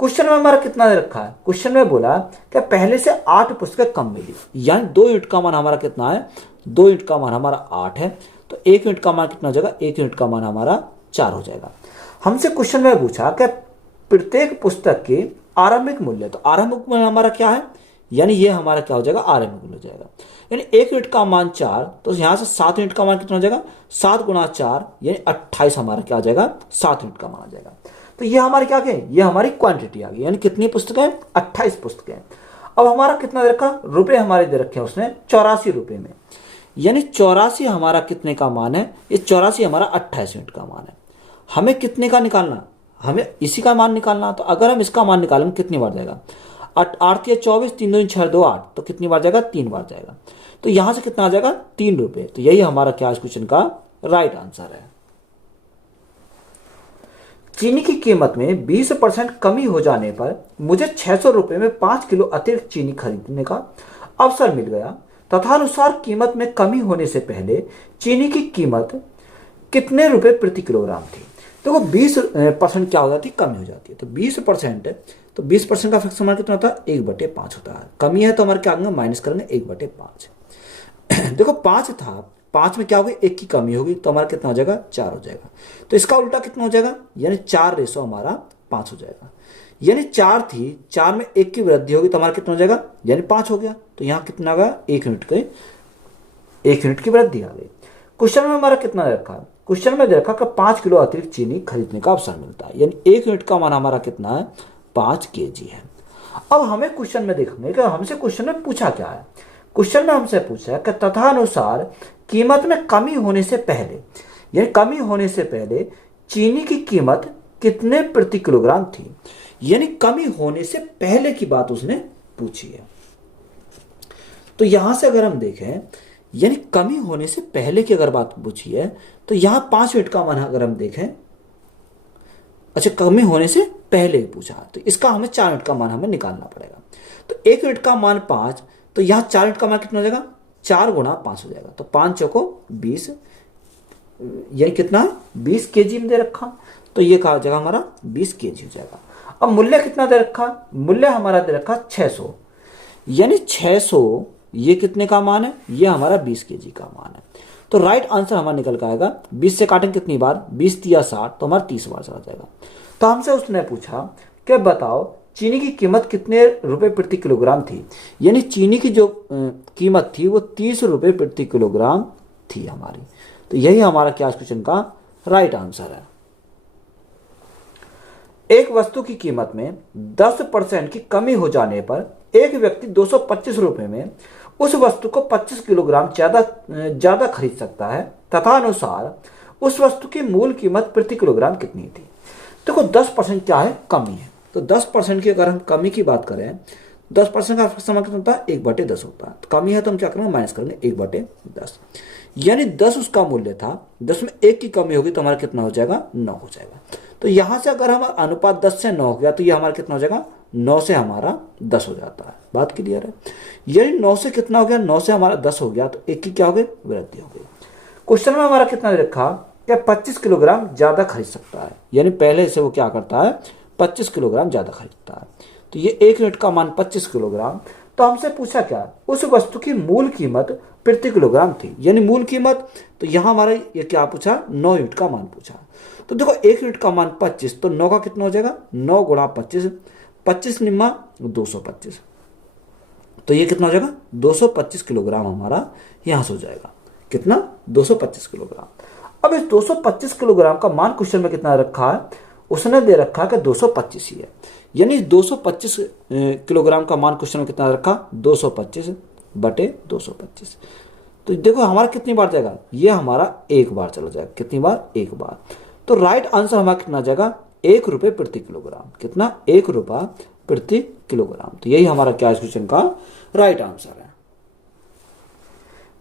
क्वेश्चन में हमारा कितना दे रखा है, क्वेश्चन में बोला कि पहले से 8 पुस्तकें कम मिली, यानी 2 यूनिट का मान हमारा कितना है, 2 यूनिट का मान हमारा 8 है। तो 1 यूनिट का मान कितना हो जाएगा, 1 यूनिट का मान हमारा 4 हो जाएगा। हमसे क्वेश्चन में पूछा कि प्रत्येक पुस्तक की आरंभिक मूल्य, तो आरंभिक मूल्य हमारा क्या है, यानी ये हमारा क्या हो जाएगा, आरंभिक मूल्य हो जाएगा। यानी 1 यूनिट का मान 4, तो यहां से 7 यूनिट का मान कितना हो जाएगा, 7 गुणा 4 यानी 28 हमारा क्या हो जाएगा, 7 यूनिट का मान आ जाएगा। तो ये हमारी क्या है, ये हमारी क्वांटिटी आ गई, यानी कितनी पुस्तकें, 28 पुस्तकें। अब हमारा कितना दे रखा, रुपए हमारे दे रखे हैं उसने 84 रुपए में, यानी 84 हमारा कितने का मान है, ये 84 हमारा 28 यूनिट का मान है। हमें कितने का निकालना, हमें इसी का मान निकालना। तो अगर हम इसका मान निकालेंगे कितनी बार जाएगा, 8 या 24, 3 2 6 2 8, तो कितनी बार जाएगा, 3 बार जाएगा। तो यहां से कितना आ जाएगा, 3 रुपए। तो यही हमारा क्या इस क्वेश्चन का राइट आंसर है। चीनी की कीमत में 20% कमी हो जाने पर मुझे 600 रुपए में 5 किलो अतिरिक्त चीनी खरीदने का अवसर मिल गया, तथा अनुसार कीमत में कमी होने से पहले चीनी की कीमत कितने रुपए प्रति किलोग्राम थी। देखो 20% क्या हो जाती है, कमी हो जाती है। तो 20% है, तो 20% का फ्रैक्शन हमारा कितना होता है, 1/5 होता है। कमी है तो हमारे क्या करेंगे, माइनस करेंगे 1/5। देखो 5 था, 5 में क्या होगी, 1 की कमी होगी, तो हमारा कितना हो जाएगा, 4 हो जाएगा। तो इसका उल्टा कितना हो जाएगा, यानी 4 रेशो हमारा 5 हो जाएगा। यानी 4 थी, 4 में 1 की वृद्धि होगी, तो हमारा कितना हो जाएगा, यानी 5 हो गया। तो यहाँ कितना आ गया, 1 यूनिट की वृद्धि आ गई। क्वेश्चन में हमारा कितना दे रखा, क्वेश्चन में दे रखा कि 5 किलो अतिरिक्त चीनी खरीदने का अवसर मिलता है, यानी 1 यूनिट का मान हमारा कितना है, 5 kg है। अब हमें क्वेश्चन में देखेंगे कि हमसे क्वेश्चन में पूछा क्या है। क्वेश्चन में हमसे पूछा है कि तथा अनुसार कीमत में कमी होने से पहले, यानी कमी होने से पहले चीनी की कीमत कितने प्रति किलोग्राम थी, यानी कमी होने से पहले की बात उसने पूछी है। तो यहां से अगर हम देखें, यानी कमी होने से पहले की अगर बात पूछी है, तो यहां 5 यूनिट का मान अगर हम देखें, अच्छा कमी होने से पहले पूछा, तो इसका हमें 4 यूनिट का मान हमें निकालना पड़ेगा। तो 1 यूनिट का मान 5, तो यहां 4 यूनिट का मान कितना हो जाएगा, 4 गुणा 5 हो जाएगा। तो 5 चौको 20, यानी कितना 20 kg में दे रखा, तो ये कहा जाएगा हमारा 20 kg हो जाएगा। अब मूल्य कितना दे रखा, मूल्य हमारा दे रखा 600, यानी 600 ये कितने का मान है, ये हमारा 20 kg का मान है। तो राइट आंसर हमारा निकल कर आएगा, 20 से काटेंगे कितनी बार, 20 या 60, तो हमारा 30 बार चला जाएगा। तो हमसे उसने पूछा कि बताओ चीनी की कीमत कितने रुपए प्रति किलोग्राम थी, यानी चीनी की जो कीमत थी वो 30 रुपए प्रति किलोग्राम थी हमारी। तो यही हमारा क्या क्वेश्चन का राइट आंसर है। एक वस्तु की कीमत में 10% की कमी हो जाने पर एक व्यक्ति 225 रुपए में उस वस्तु को 25 किलोग्राम ज्यादा खरीद सकता है, तथा अनुसार उस वस्तु की मूल कीमत प्रति किलोग्राम कितनी थी। देखो 10% क्या है, कमी है। तो 10% की अगर हम कमी की बात करें, 10% का फ्रैक्शन कितना होता है, 1/10 होता है। तो कमी है तो हम क्या करेंगे, माइनस करेंगे 1/10, यानी 10 उसका मूल्य था, 10 में 1 की कमी होगी, तो हमारा कितना हो जाएगा, 9 हो जाएगा। तो यहां से अगर हमारा अनुपात 10 से 9 हो गया, तो ये हमारा कितना हो जाएगा, 9 से हमारा 10 हो जाता है। बात क्लियर है, यानी 9 से कितना हो गया, 9 से हमारा 10 हो गया, तो 1 की क्या हो गई, वृद्धि हो गई। क्वेश्चन में हमारा कितना रखा, क्या 25 किलोग्राम ज्यादा खरीद सकता है, यानी पहले से वो क्या करता है, 25 किलोग्राम ज्यादा खरीदता है। तो ये 1 यूनिट का मान 25 किलोग्राम। तो हमसे पूछा क्या, उस वस्तु की मूल कीमत प्रति किलोग्राम थी, यानी मूल कीमत। तो यहाँ हमारा ये क्या पूछा, 9 यूनिट का मान पूछा। तो देखो 1 यूनिट का मान 25, तो 9 का कितना हो जाएगा, 9 गुणा 25, 25 निम्मा 225, तो ये कितना हो जाएगा 225 किलोग्राम हमारा यहाँ से हो जाएगा। कितना, 225 किलोग्राम। अब इस 225 किलोग्राम का मान क्वेश्चन में कितना रखा है, उसने दे रखा है कि 225 ही है, यानी 225 किलोग्राम का मान क्वेश्चन में कितना रखा, 225 बटे 225। तो देखो हमारा कितनी बार जाएगा, ये हमारा एक बार चला जाएगा। कितनी बार, एक बार। तो राइट आंसर हमारा कितना जाएगा, 1 रुपये प्रति किलोग्राम। कितना, 1 रुपया प्रति किलोग्राम। तो यही हमारा क्या इस क्वेश्चन का राइट आंसर है।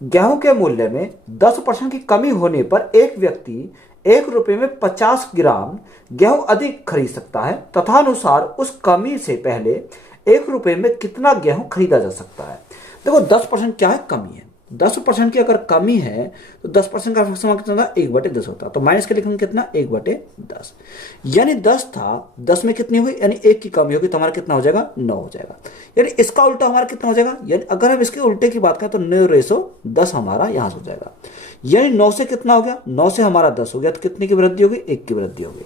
गेहूं के मूल्य में 10% की कमी होने पर एक व्यक्ति 1 रुपये में 50 ग्राम गेहूं अधिक खरीद सकता है, तथा अनुसार उस कमी से पहले 1 रुपये में कितना गेहूं खरीदा जा सकता है। देखो 10% क्या है, कमी है। 10% की अगर कमी है तो 10% का फ्रैक्शन कितना था, 1/10 होता। तो माइनस के लिखेंगे कितना, 1/10, यानी 10 था, 10 में कितनी हुई, यानी 1 की कमी होगी, तो हमारा कितना हो जाएगा, 9 हो जाएगा। यानी इसका उल्टा हमारा कितना हो जाएगा, यानी अगर हम इसके उल्टे की बात करें तो 9/10 हमारा यहां से हो जाएगा। यानी 9 से कितना हो गया, 9 से हमारा 10 हो गया, तो कितने की वृद्धि होगी, 1 की वृद्धि होगी।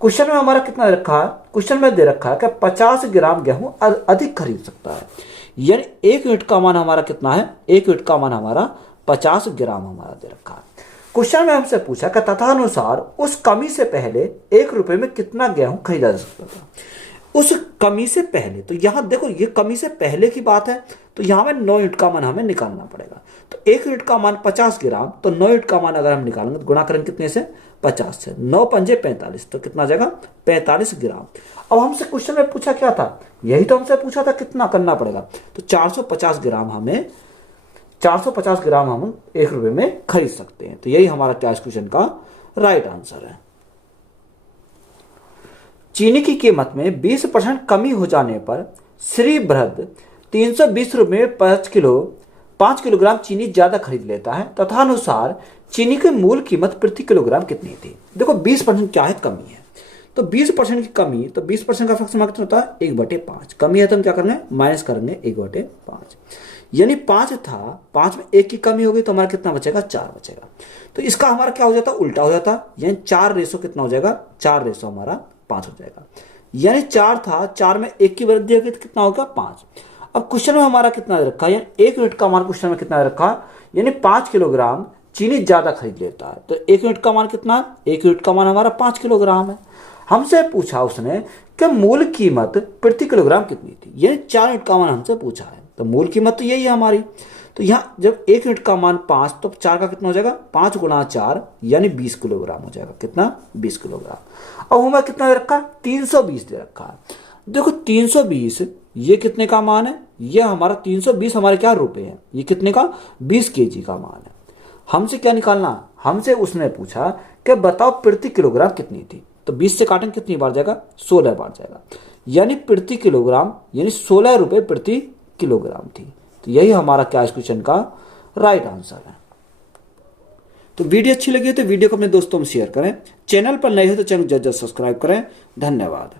क्वेश्चन में हमारा कितना रखा है, क्वेश्चन में दे रखा है कि 50 ग्राम गेहूं अधिक खरीद सकता है, यानी 1 यूनिट का मान हमारा कितना है, 1 यूनिट का मान हमारा 50 ग्राम हमारा दे रखा है। क्वेश्चन में हमसे पूछा कि तथा अनुसार उस कमी से पहले 1 रुपये में कितना गेहूं खरीदा जा सकता था। उस कमी से पहले, तो यहां देखो ये कमी से पहले की बात है, तो यहां में 9 यूनिट का मान हमें निकालना पड़ेगा। तो 1 यूनिट का मान 50 ग्राम, तो 9 यूनिट का मान अगर हम निकालेंगे तो गुणा करेंगे कितने से, 50 से, 9 पंजे 45, तो कितना आ जाएगा, 45 ग्राम। अब हमसे क्वेश्चन में पूछा क्या था, यही तो हमसे पूछा था कितना करना पड़ेगा। तो 450 ग्राम हमें 450 ग्राम हम 1 रुपये में खरीद सकते हैं। तो यही हमारा क्या इस क्वेश्चन का राइट आंसर है। चीनी की कीमत में 20% कमी हो जाने पर श्री बृहद 320 रुपये में 5 किलोग्राम चीनी ज्यादा खरीद लेता है, तथा अनुसार चीनी की मूल कीमत प्रति किलोग्राम कितनी थी। देखो 20% क्या है, कमी है। तो 20% की कमी, तो 20% का फ्रैक्शन कितना होता है, 1/5। कमी है तो हम क्या करेंगे, माइनस करेंगे 1/5, यानी 5 था, 5 में 1 की कमी होगी, तो हमारा कितना बचेगा, 4 बचेगा। तो इसका हमारा क्या हो जाता, उल्टा हो जाता, यानी 4 कितना हो जाएगा, 4 हमारा 5 हो जाएगा। यानी 4 था, 4 में 1 की वृद्धि होगी तो कितना होगा, 5। अब क्वेश्चन में हमारा कितना रखा है, 1 यूनिट का मान क्वेश्चन में कितना रखा, यानी 5 किलोग्राम चीनी ज्यादा खरीद लेता है। तो 1 यूनिट का मान कितना, 1 यूनिट का मान हमारा 5 किलोग्राम है। हमसे पूछा उसने कि मूल कीमत प्रति किलोग्राम कितनी थी, यानी 4 यूनिट का मान हमसे पूछा है। तो मूल कीमत तो यही है हमारी। तो यहाँ जब 1 यूनिट का मान 5, तो 4 का कितना हो जाएगा, 5 गुणा 4, यानी 20 किलोग्राम हो जाएगा। कितना, 20 किलोग्राम। अब हमें कितना दे रखा है, 320 दे रखा है। देखो 320 ये कितने का मान है, ये हमारा 320 हमारे क्या रुपए हैं, ये कितने का, 20 kg का मान है। हमसे क्या निकालना, हमसे उसने पूछा कि बताओ प्रति किलोग्राम कितनी थी। तो 20 से काटेंगे कितनी बार जाएगा, 16 बार जाएगा, यानी प्रति किलोग्राम यानी 16 रुपये प्रति किलोग्राम थी। तो यही हमारा क्या इस क्वेश्चन का राइट आंसर है। तो वीडियो अच्छी लगी तो वीडियो को अपने दोस्तों में शेयर करें, चैनल पर नए हो तो चैनल जल्द सब्सक्राइब करें। धन्यवाद।